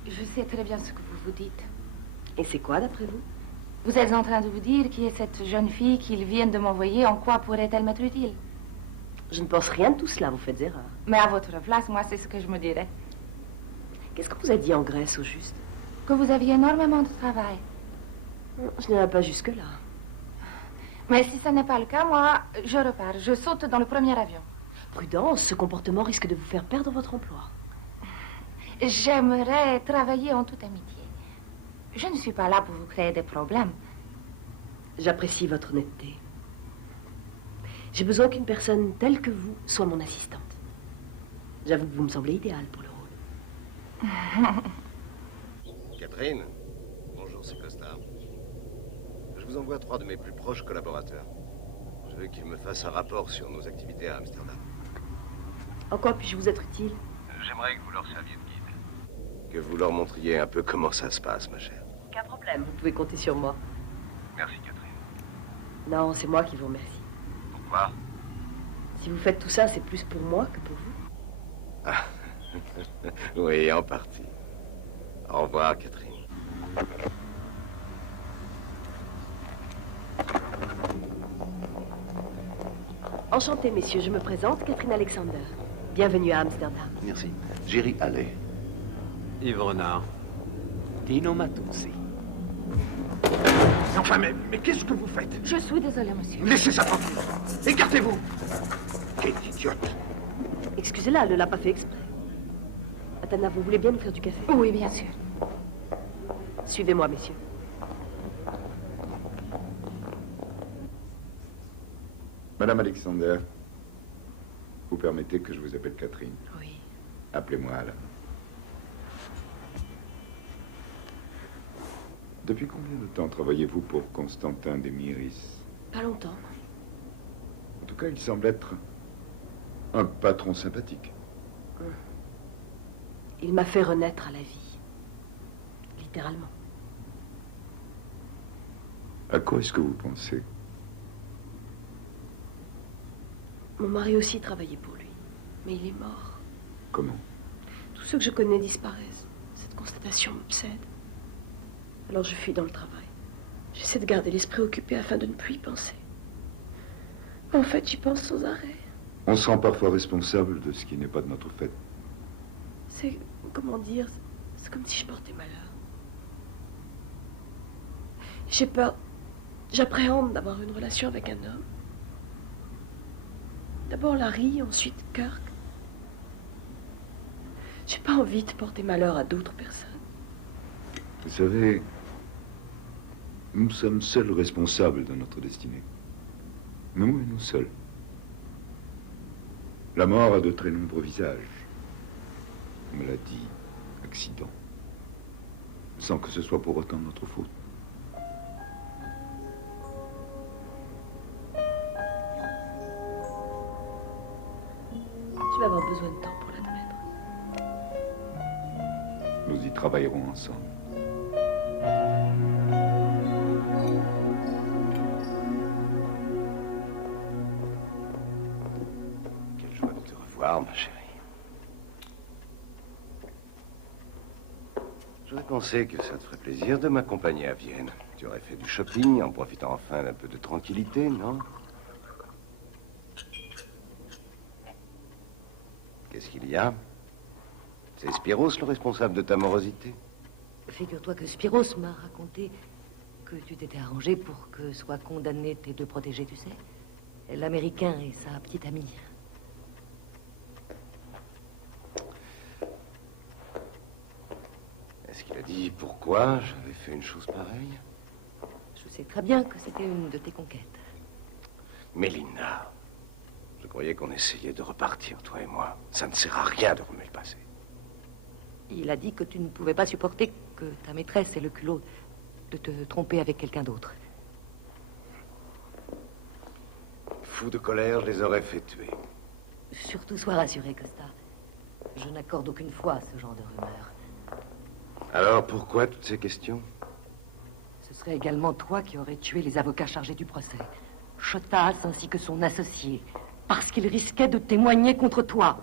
Je sais très bien ce que vous vous dites. Et c'est quoi, d'après vous? Vous êtes en train de vous dire qui est cette jeune fille qu'ils viennent de m'envoyer, en quoi pourrait-elle m'être utile? Je ne pense rien de tout cela, vous faites erreur. Mais à votre place, moi, c'est ce que je me dirais. Qu'est-ce qu'on vous a dit en Grèce, au juste? Que vous aviez énormément de travail. Je n'irai pas jusque-là. Mais si ce n'est pas le cas, moi, je repars. Je saute dans le premier avion. Prudence, ce comportement risque de vous faire perdre votre emploi. J'aimerais travailler en toute amitié. Je ne suis pas là pour vous créer des problèmes. J'apprécie votre honnêteté. J'ai besoin qu'une personne telle que vous soit mon assistante. J'avoue que vous me semblez idéal pour le rôle. Catherine, bonjour, c'est Costard. Je vous envoie 3 de mes plus proches collaborateurs. Je veux qu'ils me fassent un rapport sur nos activités à Amsterdam. En quoi puis-je vous être utile? J'aimerais que vous leur serviez de guide. Que vous leur montriez un peu comment ça se passe, ma chère. Aucun problème, vous pouvez compter sur moi. Merci, Catherine. Non, c'est moi qui vous remercie. Pourquoi? Si vous faites tout ça, c'est plus pour moi que pour vous. Ah, oui, en partie. Au revoir, Catherine. Enchantée, messieurs, je me présente, Catherine Alexander. Bienvenue à Amsterdam. Merci. Jerry Allais. Yves Renard. Tino Matuzzi. Enfin, mais qu'est-ce que vous faites? Je suis désolée, monsieur. Laissez ça tranquille. Écartez-vous. Quelle idiote. Excusez-la, elle ne l'a pas fait exprès. Atana, vous voulez bien nous faire du café? Oui, bien sûr. Suivez-moi, messieurs. Madame Alexander, vous permettez que je vous appelle Catherine? Oui. Appelez-moi Alain. Depuis combien de temps travaillez-vous pour Constantin Demiris? Pas longtemps. En tout cas, il semble être un patron sympathique. Il m'a fait renaître à la vie. Littéralement. À quoi est-ce que vous pensez? Mon mari aussi travaillait pour lui. Mais il est mort. Comment? Tous ceux que je connais disparaissent. Cette constatation m'obsède. Alors je fuis dans le travail. J'essaie de garder l'esprit occupé afin de ne plus y penser. En fait, j'y pense sans arrêt. On se rend parfois responsable de ce qui n'est pas de notre fait. C'est, comment dire, c'est comme si je portais malheur. J'ai peur, j'appréhende d'avoir une relation avec un homme. D'abord Larry, ensuite Kirk. J'ai pas envie de porter malheur à d'autres personnes. Vous savez, nous sommes seuls responsables de notre destinée. Nous et nous seuls. La mort a de très nombreux visages. Maladie, accident. Sans que ce soit pour autant notre faute. Tu vas voir besoin de temps pour l'admettre. Nous y travaillerons ensemble. Quelle joie de te revoir, ma chérie. J'aurais pensé que ça te ferait plaisir de m'accompagner à Vienne. Tu aurais fait du shopping en profitant enfin d'un peu de tranquillité, non? Qu'est-ce qu'il y a? C'est Spiros le responsable de ta morosité? Figure-toi que Spiros m'a raconté que tu t'étais arrangé pour que soient condamnés tes deux protégés, tu sais. L'Américain et sa petite amie. Est-ce qu'il a dit pourquoi j'avais fait une chose pareille? Je sais très bien que c'était une de tes conquêtes. Mélina, je croyais qu'on essayait de repartir, toi et moi. Ça ne sert à rien de remuer le passé. Il a dit que tu ne pouvais pas supporter que ta maîtresse ait le culot de te tromper avec quelqu'un d'autre. Fou de colère, je les aurais fait tuer. Surtout sois rassuré, Costa. Je n'accorde aucune foi à ce genre de rumeurs. Alors, pourquoi toutes ces questions? Ce serait également toi qui aurais tué les avocats chargés du procès. Chotas ainsi que son associé. Parce qu'il risquait de témoigner contre toi.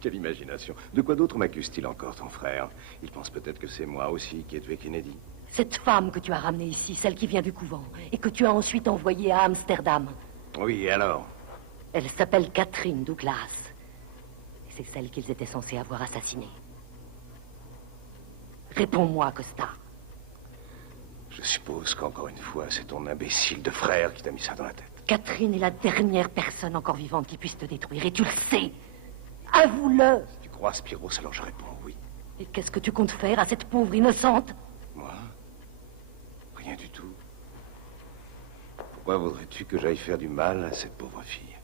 Quelle imagination. De quoi d'autre m'accuse-t-il encore, ton frère? Il pense peut-être que c'est moi aussi qui ai tué Kennedy. Cette femme que tu as ramenée ici, celle qui vient du couvent, et que tu as ensuite envoyée à Amsterdam. Oui, et alors? Elle s'appelle Catherine Douglas. Et c'est celle qu'ils étaient censés avoir assassinée. Réponds-moi, Costa. Je suppose qu'encore une fois, c'est ton imbécile de frère qui t'a mis ça dans la tête. Catherine est la dernière personne encore vivante qui puisse te détruire, et tu le sais. Avoue-le. Si tu crois à Spiros, alors je réponds oui. Et qu'est-ce que tu comptes faire à cette pauvre innocente? Moi? Rien du tout. Pourquoi voudrais-tu que j'aille faire du mal à cette pauvre fille?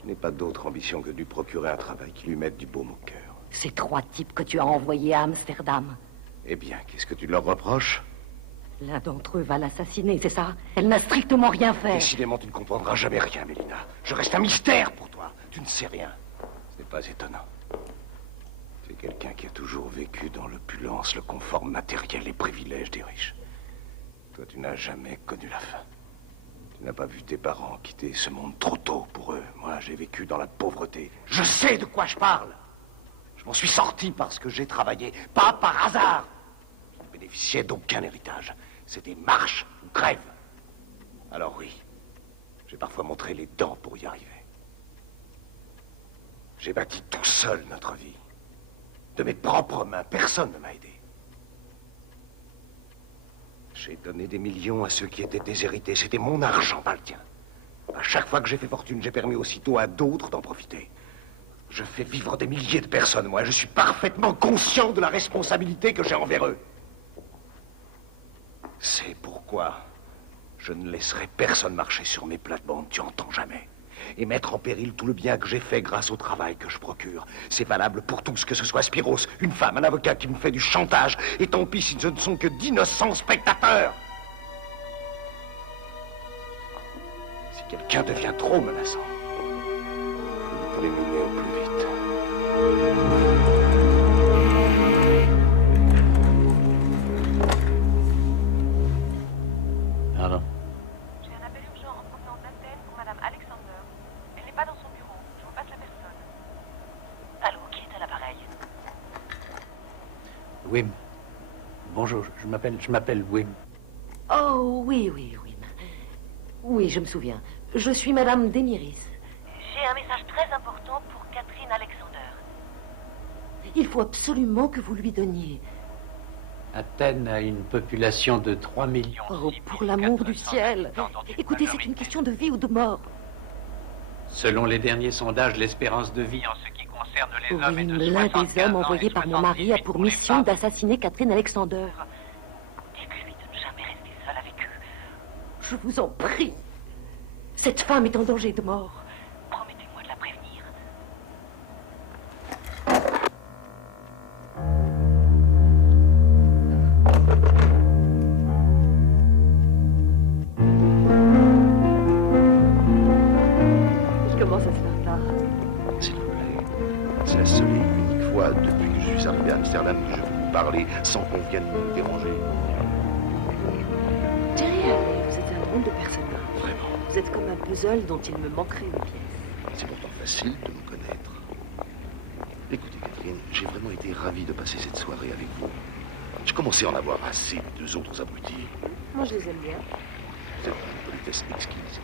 Je n'ai pas d'autre ambition que de lui procurer un travail qui lui mette du baume au cœur. Ces trois types que tu as envoyés à Amsterdam. Eh bien, qu'est-ce que tu leur reproches? L'un d'entre eux va l'assassiner, c'est ça? Elle n'a strictement rien fait. Décidément, tu ne comprendras jamais rien, Mélina. Je reste un mystère pour toi. Tu ne sais rien. Ce n'est pas étonnant. Tu es quelqu'un qui a toujours vécu dans l'opulence, le confort matériel et les privilèges des riches. Toi, tu n'as jamais connu la faim. Tu n'as pas vu tes parents quitter ce monde trop tôt pour eux. Moi, j'ai vécu dans la pauvreté. Je sais de quoi je parle. Je m'en suis sorti parce que j'ai travaillé, pas par hasard. Je ne bénéficiais d'aucun héritage. C'était marche ou crève. Alors oui, j'ai parfois montré les dents pour y arriver. J'ai bâti tout seul notre vie. De mes propres mains, personne ne m'a aidé. J'ai donné des millions à ceux qui étaient déshérités. C'était mon argent, pas le tien. À chaque fois que j'ai fait fortune, j'ai permis aussitôt à d'autres d'en profiter. Je fais vivre des milliers de personnes, moi. Je suis parfaitement conscient de la responsabilité que j'ai envers eux. C'est pourquoi je ne laisserai personne marcher sur mes plates-bandes, tu entends jamais. Et mettre en péril tout le bien que j'ai fait grâce au travail que je procure. C'est valable pour tous, que ce soit Spiros, une femme, un avocat qui me fait du chantage. Et tant pis si ce ne sont que d'innocents spectateurs. Si quelqu'un devient trop menaçant, il faut l'éliminer au plus vite. Pardon. J'ai un appel urgent en provenance d'Athènes pour Madame Alexander. Elle n'est pas dans son bureau. Je vous passe la personne. Allô, qui est à l'appareil? Wim. Bonjour, je m'appelle Wim. Oh, oui, Wim. Oui, je me souviens. Je suis Madame Demiris. J'ai un message très important pour Catherine Alexander. Il faut absolument que vous lui donniez. Athènes a une population de 3 millions. Oh, pour l'amour du ciel. Écoutez, c'est une question de vie ou de mort. Selon les derniers sondages, l'espérance de vie en ce qui concerne les hommes est de L'un 75 des hommes ans envoyés et par mon mari a pour mission d'assassiner Catherine Alexander. Dites-lui de ne jamais rester seul avec eux. Je vous en prie. Cette femme est en danger de mort. Promettez-moi de la prévenir. Il commence à se faire tard. depuis que je suis arrivé à Amsterdam que je peux vous parler sans qu'on vienne me déranger. Jerry Alley, vous êtes un drôle de personnage. Vraiment. Vous êtes comme un puzzle dont il me manquerait une pièce. C'est pourtant facile de me connaître. Écoutez, Catherine, j'ai vraiment été ravi de passer cette soirée avec vous. Je commençais à en avoir assez des deux autres abrutis. Moi, je les aime bien. Vous êtes une politesse exquise.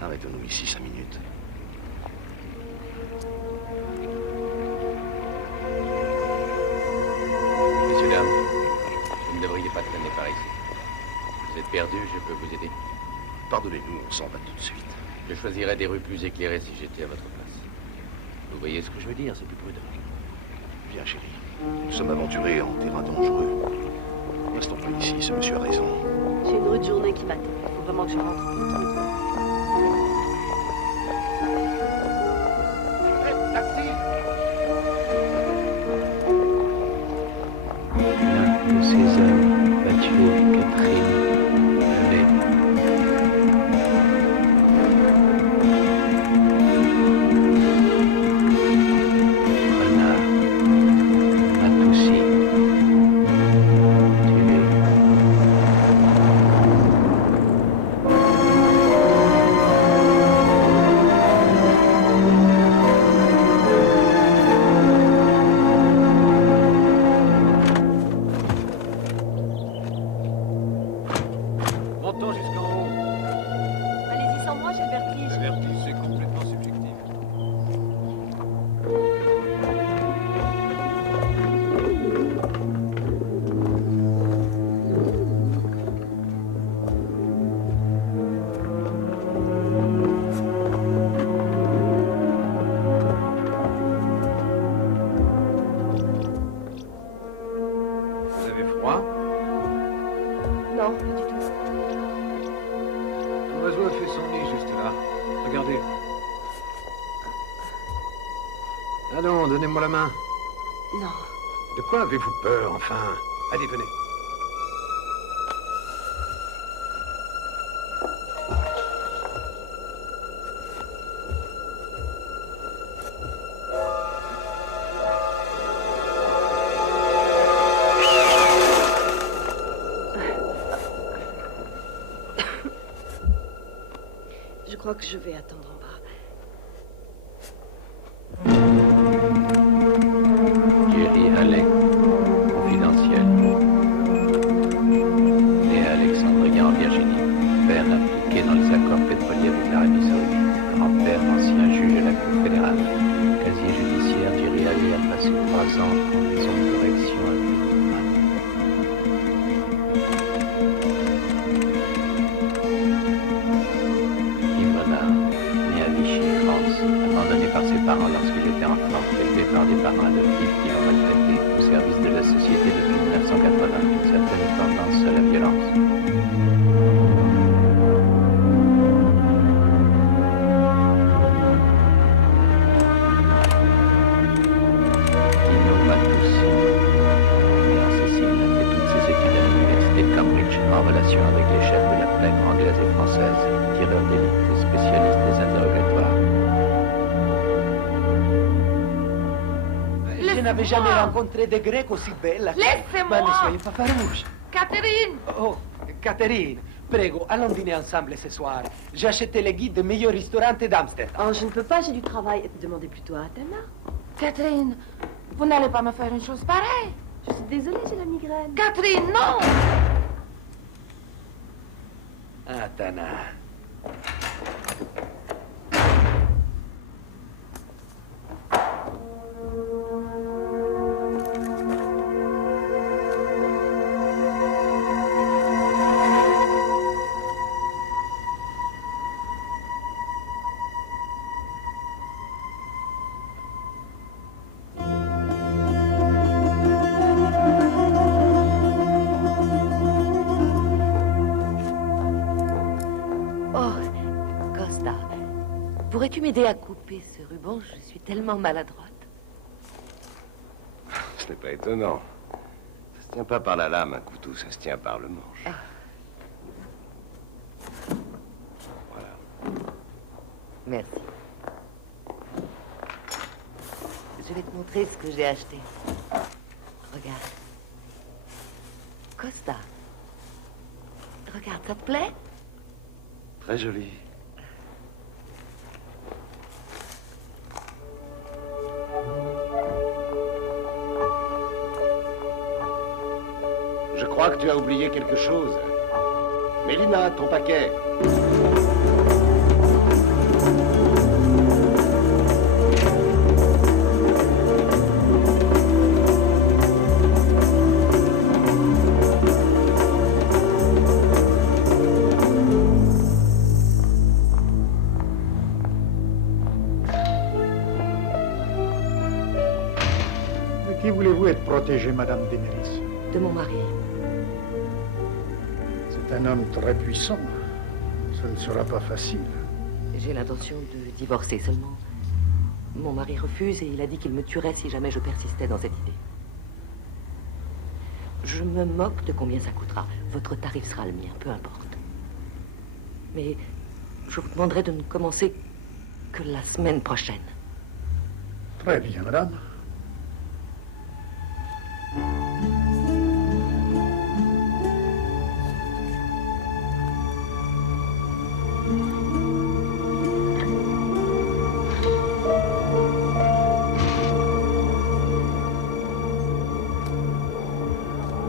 Arrêtons-nous ici 5 minutes. Messieurs, dames, vous ne devriez pas traîner par ici. Vous êtes perdus, je peux vous aider. Pardonnez-nous, on s'en va tout de suite. Je choisirais des rues plus éclairées si j'étais à votre place. Vous voyez ce que je veux dire, c'est plus prudent. Bien, chérie. Nous sommes aventurés en terrain dangereux. Restons près d'ici, ce monsieur a raison. J'ai une rude journée qui m'attend. Il faut vraiment que je rentre. L'un de ces hommes va tuer Catherine Alley. Renard Matoussi, tué. Montons jusqu'en haut. Allez-y sans moi, j'ai le vertige. Le vertige, c'est complètement subjectif. Vous avez froid? Non, pas du tout. Un oiseau a fait son nid juste là. Regardez. Allons, donnez-moi la main. Non. De quoi avez-vous peur, enfin? Allez, venez. Je crois que je vais attendre en bas. Jerry Alley, confidentiel. Né à Alexandria en Virginie, père impliqué dans les accords pétroliers avec l'Arabie Saoudite, grand-père ancien juge à la Cour fédérale. Casier judiciaire, Jerry Alley a passé 3 ans en maison de correction à Vietnam. Yves Renard, né à Vichy, France, abandonné par ses parents lorsqu'il était enfant, élevé par des parents adoptifs qui l'ont maltraité au service de la société depuis 1980, une certaine tendance à la violence. Tino Matoussi, né en Sicile, fait toutes ses études à l'université de Cambridge en relation avec les chefs de la plaine anglaise et française, tireurs d'élite et spécialistes des interrogatoires. Je n'avais jamais rencontré de Grecs aussi belles. Laissez-moi. Mais ne soyez pas farouche. Catherine! Oh, Catherine, prego, allons dîner ensemble ce soir. J'ai acheté les guides des meilleurs restaurants d'Amsterdam. Oh, je ne peux pas, j'ai du travail. Demandez plutôt à Athena. Catherine, vous n'allez pas me faire une chose pareille. Je suis désolée, j'ai la migraine. Catherine, non! Athena. Pourrais-tu m'aider à couper ce ruban? Je suis tellement maladroite. Ce n'est pas étonnant. Ça se tient pas par la lame, un couteau, ça se tient par le manche. Ah. Voilà. Merci. vais te montrer ce que j'ai acheté. Regarde. Costa. Regarde, ça te plaît? Très joli. Je crois que tu as oublié quelque chose. Mélina, ton paquet. De qui voulez-vous être protégée, Madame Demeris? De mon mari. C'est un homme très puissant. Ce ne sera pas facile. J'ai l'intention de divorcer seulement. Mon mari refuse et il a dit qu'il me tuerait si jamais je persistais dans cette idée. Je me moque de combien ça coûtera. Votre tarif sera le mien, peu importe. Mais je vous demanderai de ne commencer que la semaine prochaine. Très bien, madame.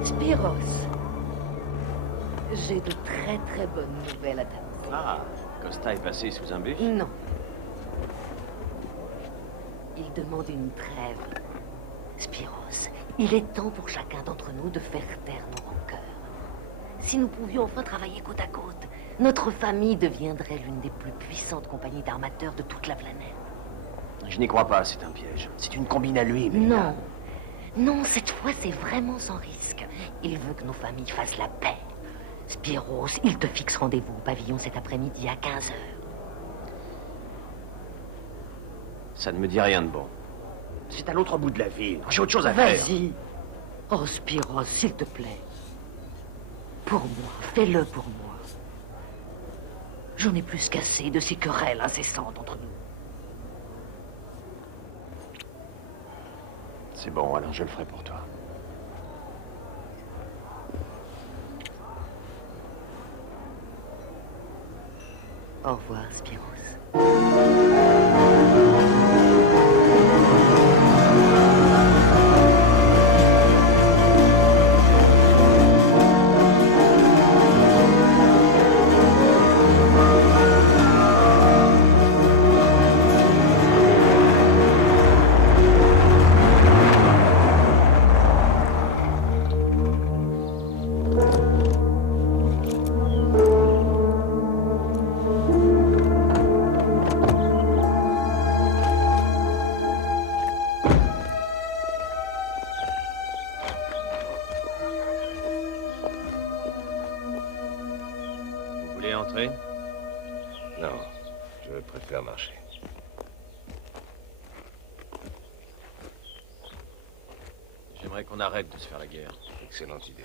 Spiros, j'ai de très bonnes nouvelles à t'annoncer. Ah, Costa est passé sous un bûche? Non. Il demande une trêve. Spiros, il est temps pour chacun d'entre nous de faire taire nos rancœurs. Si nous pouvions enfin travailler côte à côte, notre famille deviendrait l'une des plus puissantes compagnies d'armateurs de toute la planète. Je n'y crois pas, c'est un piège. C'est une combine à lui, mais... Non. Non, cette fois, c'est vraiment sans risque. Il veut que nos familles fassent la paix. Spiros, il te fixe rendez-vous au pavillon cet après-midi à 15h. Ça ne me dit rien de bon. C'est à l'autre bout de la ville. J'ai autre chose à faire. Vas-y. Oh, Spiros, s'il te plaît. Pour moi, fais-le pour moi. J'en ai plus qu'assez de ces querelles incessantes entre nous. C'est bon, alors je le ferai pour toi. Au revoir, Spiros. Non, je préfère marcher. J'aimerais qu'on arrête de se faire la guerre. Excellente idée.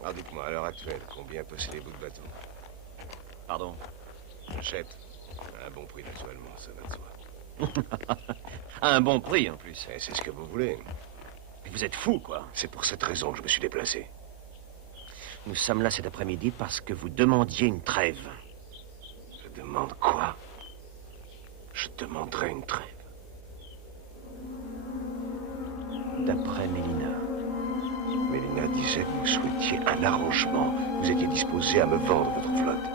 Alors dites-moi, à l'heure actuelle, combien possédez-vous de bateaux? Pardon? J'achète. À un bon prix, naturellement, ça va de soi. À un bon prix, en plus. Et c'est ce que vous voulez. Mais vous êtes fou, quoi. C'est pour cette raison que je me suis déplacé. Nous sommes là cet après-midi parce que vous demandiez une trêve. Je demande quoi? Je demanderai une trêve. D'après Mélina. Mélina disait que vous souhaitiez un arrangement. Vous étiez disposé à me vendre votre flotte.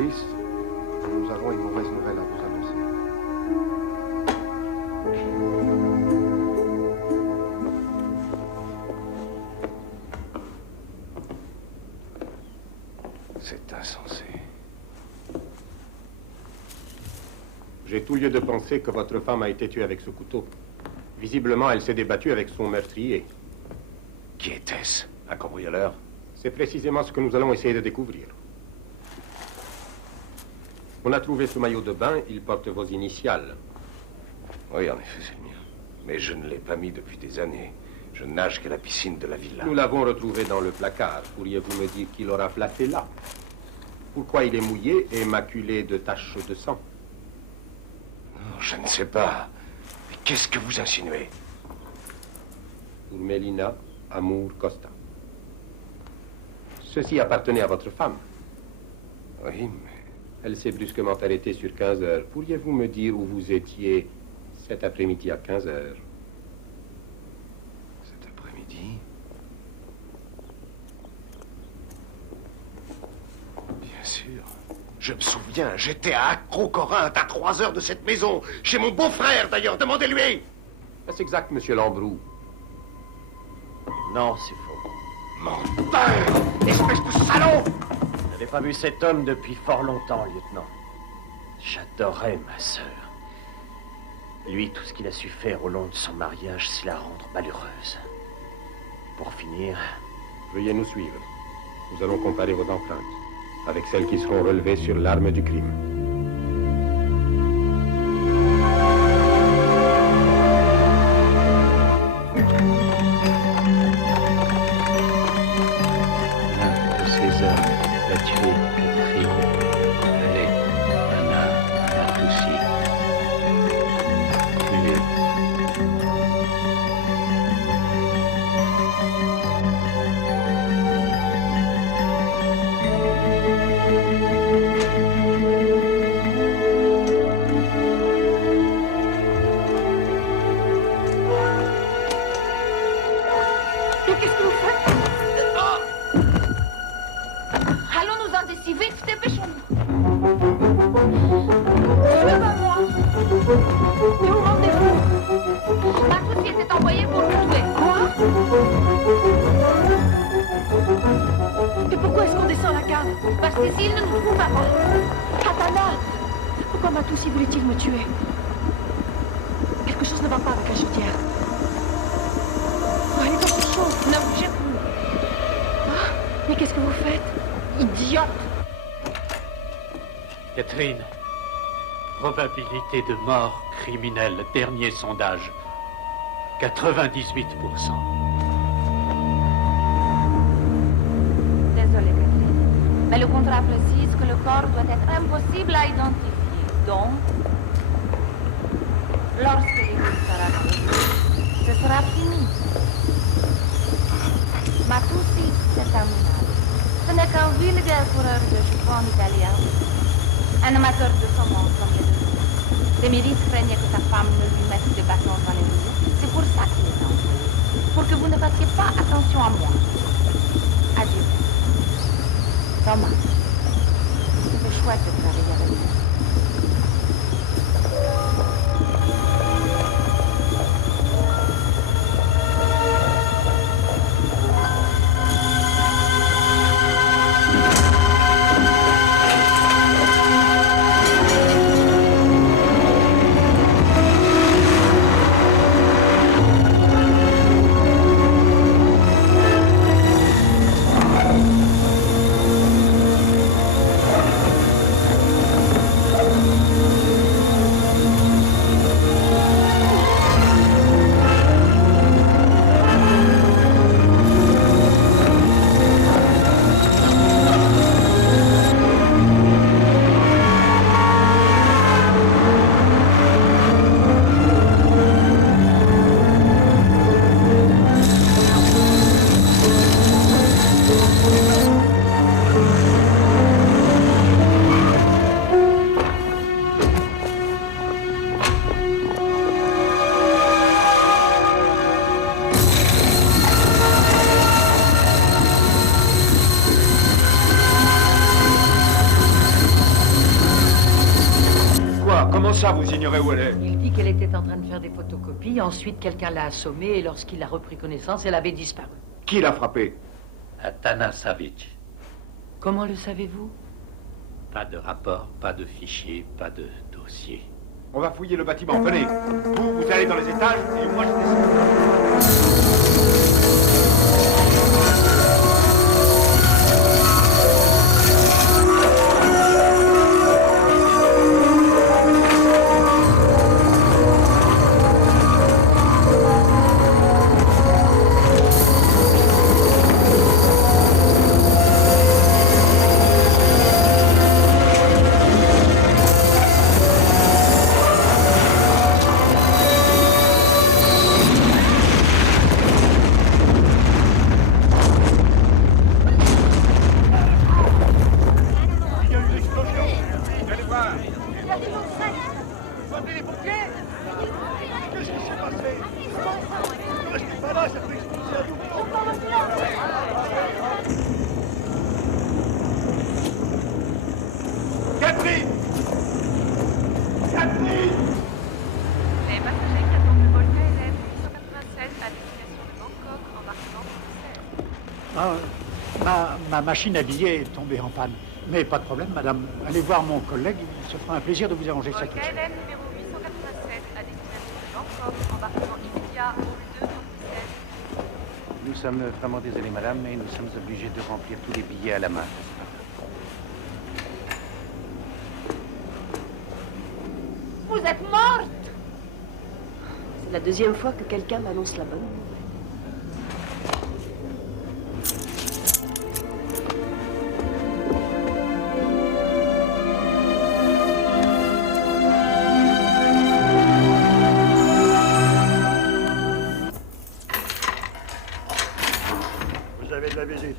Alice, nous avons une mauvaise nouvelle à vous annoncer. C'est insensé. J'ai tout lieu de penser que votre femme a été tuée avec ce couteau. Visiblement, elle s'est débattue avec son meurtrier. Qui était-ce? Un cambrioleur? C'est précisément ce que nous allons essayer de découvrir. On a trouvé ce maillot de bain, il porte vos initiales. Oui, en effet, c'est le mien. Mais je ne l'ai pas mis depuis des années. Je nage qu'à la piscine de la villa. Nous l'avons retrouvé dans le placard. Pourriez-vous me dire qui l'aura placé là? Pourquoi il est mouillé et maculé de taches de sang? Non, je ne sais pas. Mais qu'est-ce que vous insinuez? Pour Mélina Amour Costa. Ceci appartenait à votre femme. Oui, mais... Elle s'est brusquement arrêtée sur 15 heures. Pourriez-vous me dire où vous étiez cet après-midi à 15 heures? Cet après-midi? Bien sûr. Je me souviens, j'étais à Accro-Corinthe, à 3 heures de cette maison. Chez mon beau-frère, d'ailleurs. Demandez-lui. C'est exact, monsieur Lambrou. Non, c'est faux. Menteur! Espèce de salaud! Je n'avais pas vu cet homme depuis fort longtemps, lieutenant. J'adorais ma sœur. Lui, tout ce qu'il a su faire au long de son mariage, c'est la rendre malheureuse. Pour finir... Veuillez nous suivre. Nous allons comparer vos empreintes avec celles qui seront relevées sur l'arme du crime. L'un de ces hommes a tué Catherine. Allez, Anna Martoussi. Tué. Qu'est-ce que vous faites? Allons-nous-en d'ici, vite, dépêchons-nous. Suivez-moi. Et où rendez-vous? Martoussi s'est envoyé pour nous tuer. Quoi? Et pourquoi est-ce qu'on descend la cave? Parce que s'il ne nous trouve pas... Katana! Pourquoi Martoussi voulait-il me tuer? Quelque chose ne va pas avec la chaudière. Oh, elle est encore chaude. Ne bougez plus. Ah, mais qu'est-ce que vous faites? Idiote! Catherine, probabilité de mort criminelle, dernier sondage. 98%. Désolée, Catherine. Mais le contrat précise que le corps doit être impossible à identifier. Donc, lorsque l'église sera close, ce sera fini. Martoussi, c'est terminal. Ce n'est qu'un vulgaire coureur de chevaux en italien. Un amateur de saumon comme les deux autres. Ses milices craignaient que sa femme ne lui mette des bâtons dans les roues. C'est pour ça qu'il est envoyé. Pour que vous ne fassiez pas attention à moi. Adieu. Thomas, c'était chouette de travailler avec vous. Comment ça, vous ignorez où elle est? Il dit qu'elle était en train de faire des photocopies. Ensuite, quelqu'un l'a assommée et lorsqu'il a repris connaissance, elle avait disparu. Qui l'a frappée? Atanasavic. Comment le savez-vous? Pas de rapport, pas de fichier, pas de dossier. On va fouiller le bâtiment, venez. Vous allez dans les étages et moi je descends. Ma machine à billets est tombée en panne. Mais pas de problème, madame. Allez voir mon collègue, il se fera un plaisir de vous arranger ça tout de suite. KLM numéro 887 à destination de Bangkok, embarquement immédiat au 216. Nous sommes vraiment désolés, madame, mais nous sommes obligés de remplir tous les billets à la main. Vous êtes morte! C'est la deuxième fois que quelqu'un m'annonce la bonne nouvelle. Vous avez de la visite.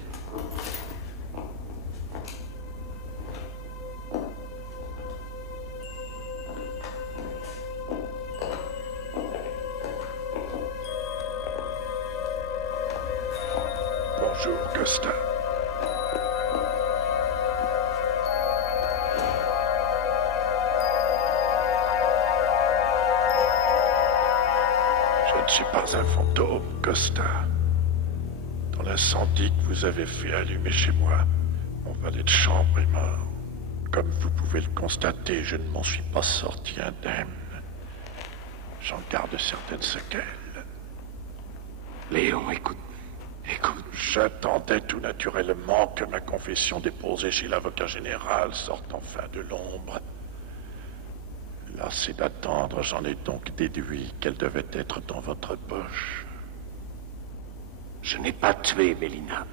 Bonjour, Costa. Je ne suis pas un fantôme, Costa. Dans l'incendie que vous avez fait allumer chez moi, mon valet de chambre est mort. Comme vous pouvez le constater, je ne m'en suis pas sorti indemne. J'en garde certaines séquelles. Léon, écoute. J'attendais tout naturellement que ma confession déposée chez l'avocat général sorte enfin de l'ombre. Lassé d'attendre, j'en ai donc déduit qu'elle devait être dans votre poche. Je n'ai pas tué Mélina.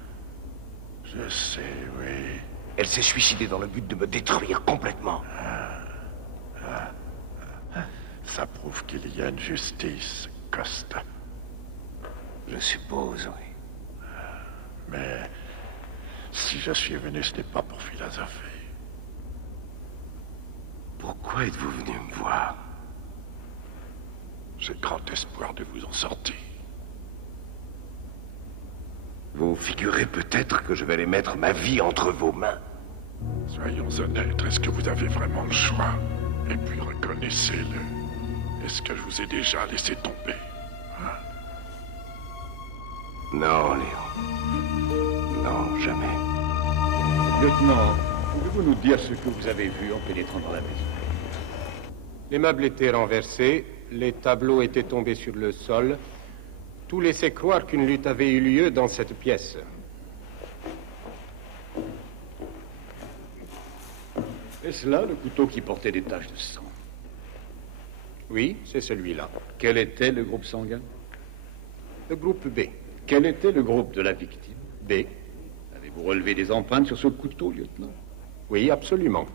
Je sais, oui. Elle s'est suicidée dans le but de me détruire complètement. Ça prouve qu'il y a une justice, Costa. Je suppose, oui. Mais si je suis venu, ce n'est pas pour philosopher. Pourquoi êtes-vous venu me voir? J'ai grand espoir de vous en sortir. Vous figurez peut-être que je vais aller mettre ma vie entre vos mains. Soyons honnêtes, est-ce que vous avez vraiment le choix? Et puis reconnaissez-le. Est-ce que je vous ai déjà laissé tomber? Non, Léon. Non, jamais. Lieutenant, pouvez-vous nous dire ce que vous avez vu en pénétrant dans la maison? Les meubles étaient renversés, les tableaux étaient tombés sur le sol. Tout laissait croire qu'une lutte avait eu lieu dans cette pièce. Est-ce là le couteau qui portait des taches de sang? Oui, c'est celui-là. Quel était le groupe sanguin? Le groupe B. Quel était le groupe de la victime? B. Avez-vous relevé des empreintes sur ce couteau, lieutenant? Oui, absolument.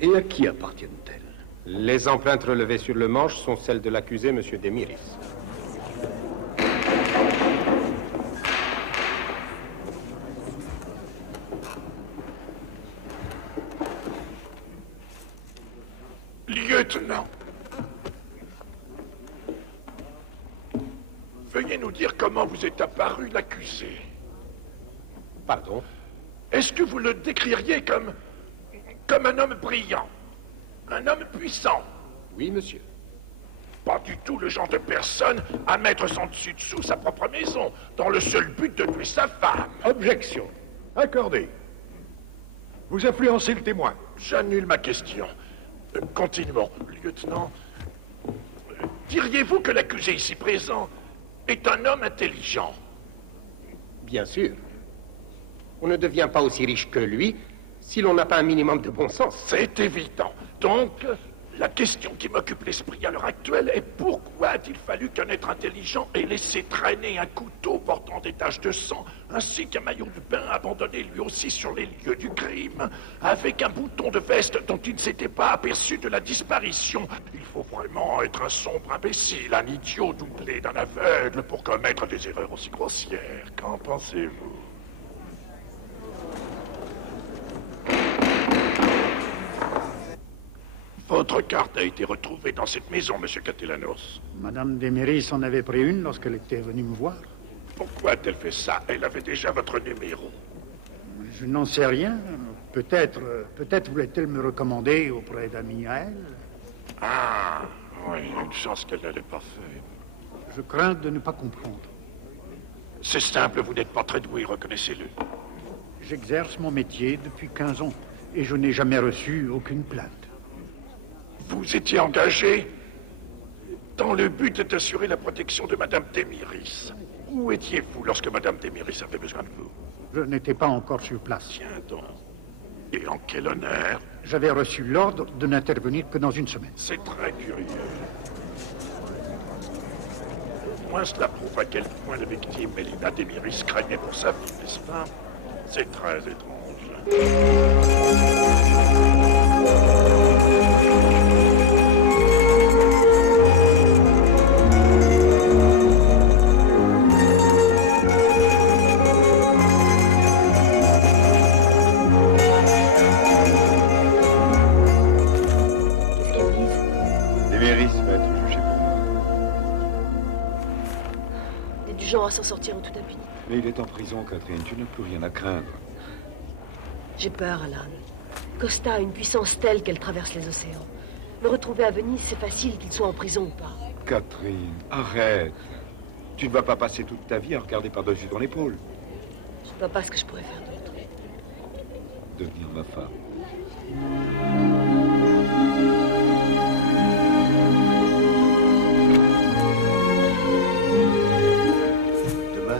Et à qui appartiennent-elles? Les empreintes relevées sur le manche sont celles de l'accusé, M. Demiris. Lieutenant, veuillez nous dire comment vous est apparu l'accusé. Pardon? Est-ce que vous le décririez comme un homme brillant? Un homme puissant. Oui, monsieur. Pas du tout le genre de personne à mettre son dessus-dessous sa propre maison, dans le seul but de tuer sa femme. Objection. Accordé. Vous influencez le témoin. J'annule ma question. Continuons. Lieutenant, diriez-vous que l'accusé ici présent est un homme intelligent? Bien sûr. On ne devient pas aussi riche que lui si l'on n'a pas un minimum de bon sens. C'est évident. Donc, la question qui m'occupe l'esprit à l'heure actuelle est pourquoi a-t-il fallu qu'un être intelligent ait laissé traîner un couteau portant des taches de sang, ainsi qu'un maillot de bain abandonné lui aussi sur les lieux du crime, avec un bouton de veste dont il ne s'était pas aperçu de la disparition? Il faut vraiment être un sombre imbécile, un idiot doublé d'un aveugle pour commettre des erreurs aussi grossières. Qu'en pensez-vous? Votre carte a été retrouvée dans cette maison, Monsieur Castellanos. Madame Desméris en avait pris une lorsqu'elle était venue me voir. Pourquoi a-t-elle fait ça? Elle avait déjà votre numéro. Je n'en sais rien. Peut-être voulait-elle me recommander auprès d'amis à elle. Ah, oui, une chance qu'elle ne l'ait pas fait. Je crains de ne pas comprendre. C'est simple, vous n'êtes pas très doué, reconnaissez-le. J'exerce mon métier depuis 15 ans et je n'ai jamais reçu aucune plainte. Vous étiez engagé dans le but d'assurer la protection de Madame Desméris. Où étiez-vous lorsque Madame Desméris avait besoin de vous? Je n'étais pas encore sur place. Tiens donc. Et en quel honneur? J'avais reçu l'ordre de n'intervenir que dans une semaine. C'est très curieux. Au moins cela prouve à quel point la victime, Mélina Desméris, craignait pour sa vie, n'est-ce pas? C'est très étrange. Genre à s'en sortir en toute impunité. Mais il est en prison, Catherine. Tu n'as plus rien à craindre. J'ai peur, Alan. Costa a une puissance telle qu'elle traverse les océans. Me retrouver à Venise, c'est facile qu'il soit en prison ou pas. Catherine, arrête. Tu ne vas pas passer toute ta vie à regarder par-dessus ton épaule. Je ne vois pas ce que je pourrais faire d'autre. Devenir ma femme.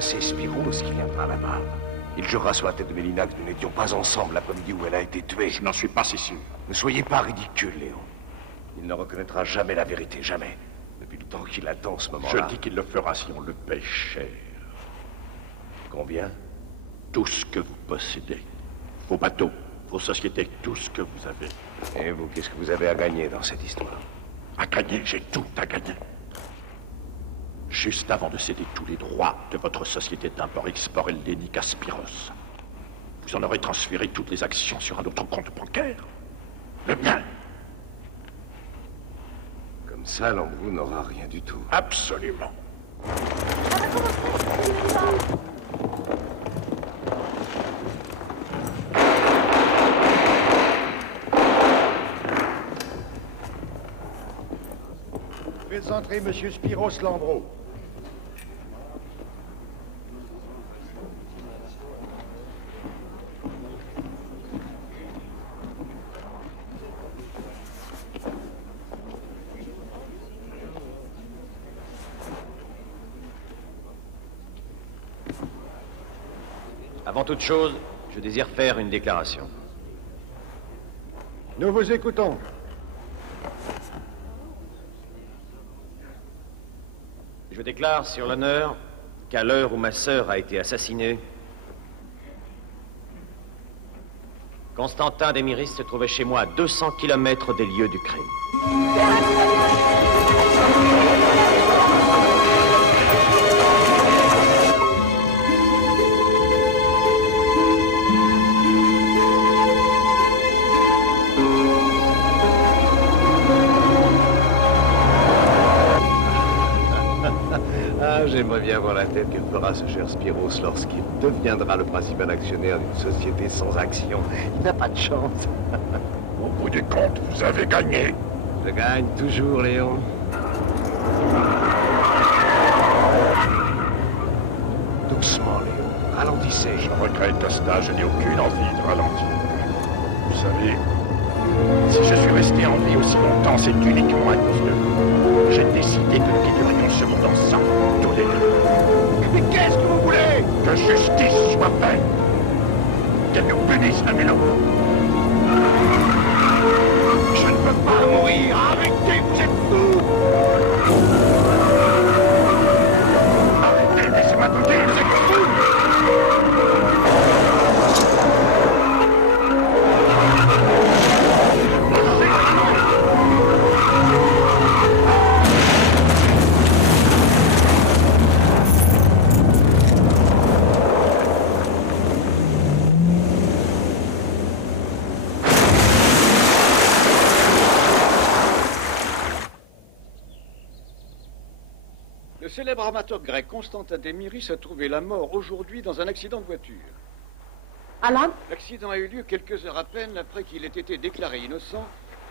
C'est Spiros qui viendra là-bas. Il jurera sur la tête de Mélina que nous n'étions pas ensemble l'après-midi où elle a été tuée. Je n'en suis pas si sûr. Ne soyez pas ridicule, Léon. Il ne reconnaîtra jamais la vérité, jamais. Depuis le temps qu'il attend ce moment-là. Je dis qu'il le fera si on le paie cher. Combien? Tout ce que vous possédez. Vos bateaux, vos sociétés, tout ce que vous avez. Et vous, qu'est-ce que vous avez à gagner dans cette histoire? À gagner, j'ai tout à gagner. Juste avant de céder tous les droits de votre société d'import-export hellénique à Spiros, vous en aurez transféré toutes les actions sur un autre compte bancaire. Le mien. Comme ça, Lambrou n'aura rien du tout. Absolument. Faites entrer Monsieur Spiros Lambro. Avant toute chose, je désire faire une déclaration. Nous vous écoutons. Je déclare sur l'honneur qu'à l'heure où ma sœur a été assassinée, Constantin Desméris se trouvait chez moi à 200 km des lieux du crime. J'aimerais bien voir la tête que fera ce cher Spiros lorsqu'il deviendra le principal actionnaire d'une société sans action. Il n'a pas de chance. Vous bout du compte, vous avez gagné. Je gagne toujours, Léon. Doucement, Léon. Ralentissez. Je regrette, Costa, je n'ai aucune envie de ralentir. Vous savez, si je suis resté en vie aussi longtemps, c'est uniquement à cause de vous. J'ai décidé que nous quittérions ce monde ensemble, tous les deux. Mais qu'est-ce que vous voulez? Que justice soit faite. Qu'elle nous punisse l'un et l'autre. Je ne peux pas mourir. Arrêtez, vous êtes fous. Arrêtez, laissez-moi vous dire, vous êtes fous. Le célèbre amateur grec Constantin Démiris a trouvé la mort aujourd'hui dans un accident de voiture. Alan? L'accident a eu lieu quelques heures à peine après qu'il ait été déclaré innocent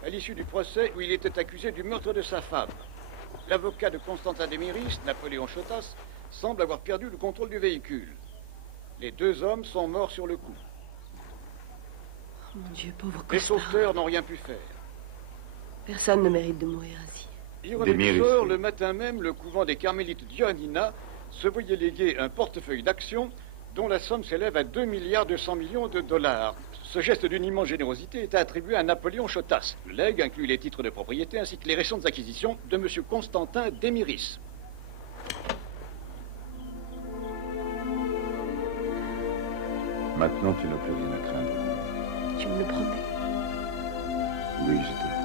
à l'issue du procès où il était accusé du meurtre de sa femme. L'avocat de Constantin Démiris, Napoléon Chotas, semble avoir perdu le contrôle du véhicule. Les deux hommes sont morts sur le coup. Oh mon Dieu, pauvre Costa. Les sauveteurs n'ont rien pu faire. Personne ne mérite de mourir ainsi. Ironie du sort, le matin même, le couvent des Carmélites d'Ioannina se voyait léguer un portefeuille d'actions dont la somme s'élève à 2,2 milliards de dollars. Ce geste d'une immense générosité est attribué à Napoléon Chotas. Le legs inclut les titres de propriété ainsi que les récentes acquisitions de M. Constantin Démiris. Maintenant, tu n'as plus rien à craindre. Tu me le promets? Oui, je te le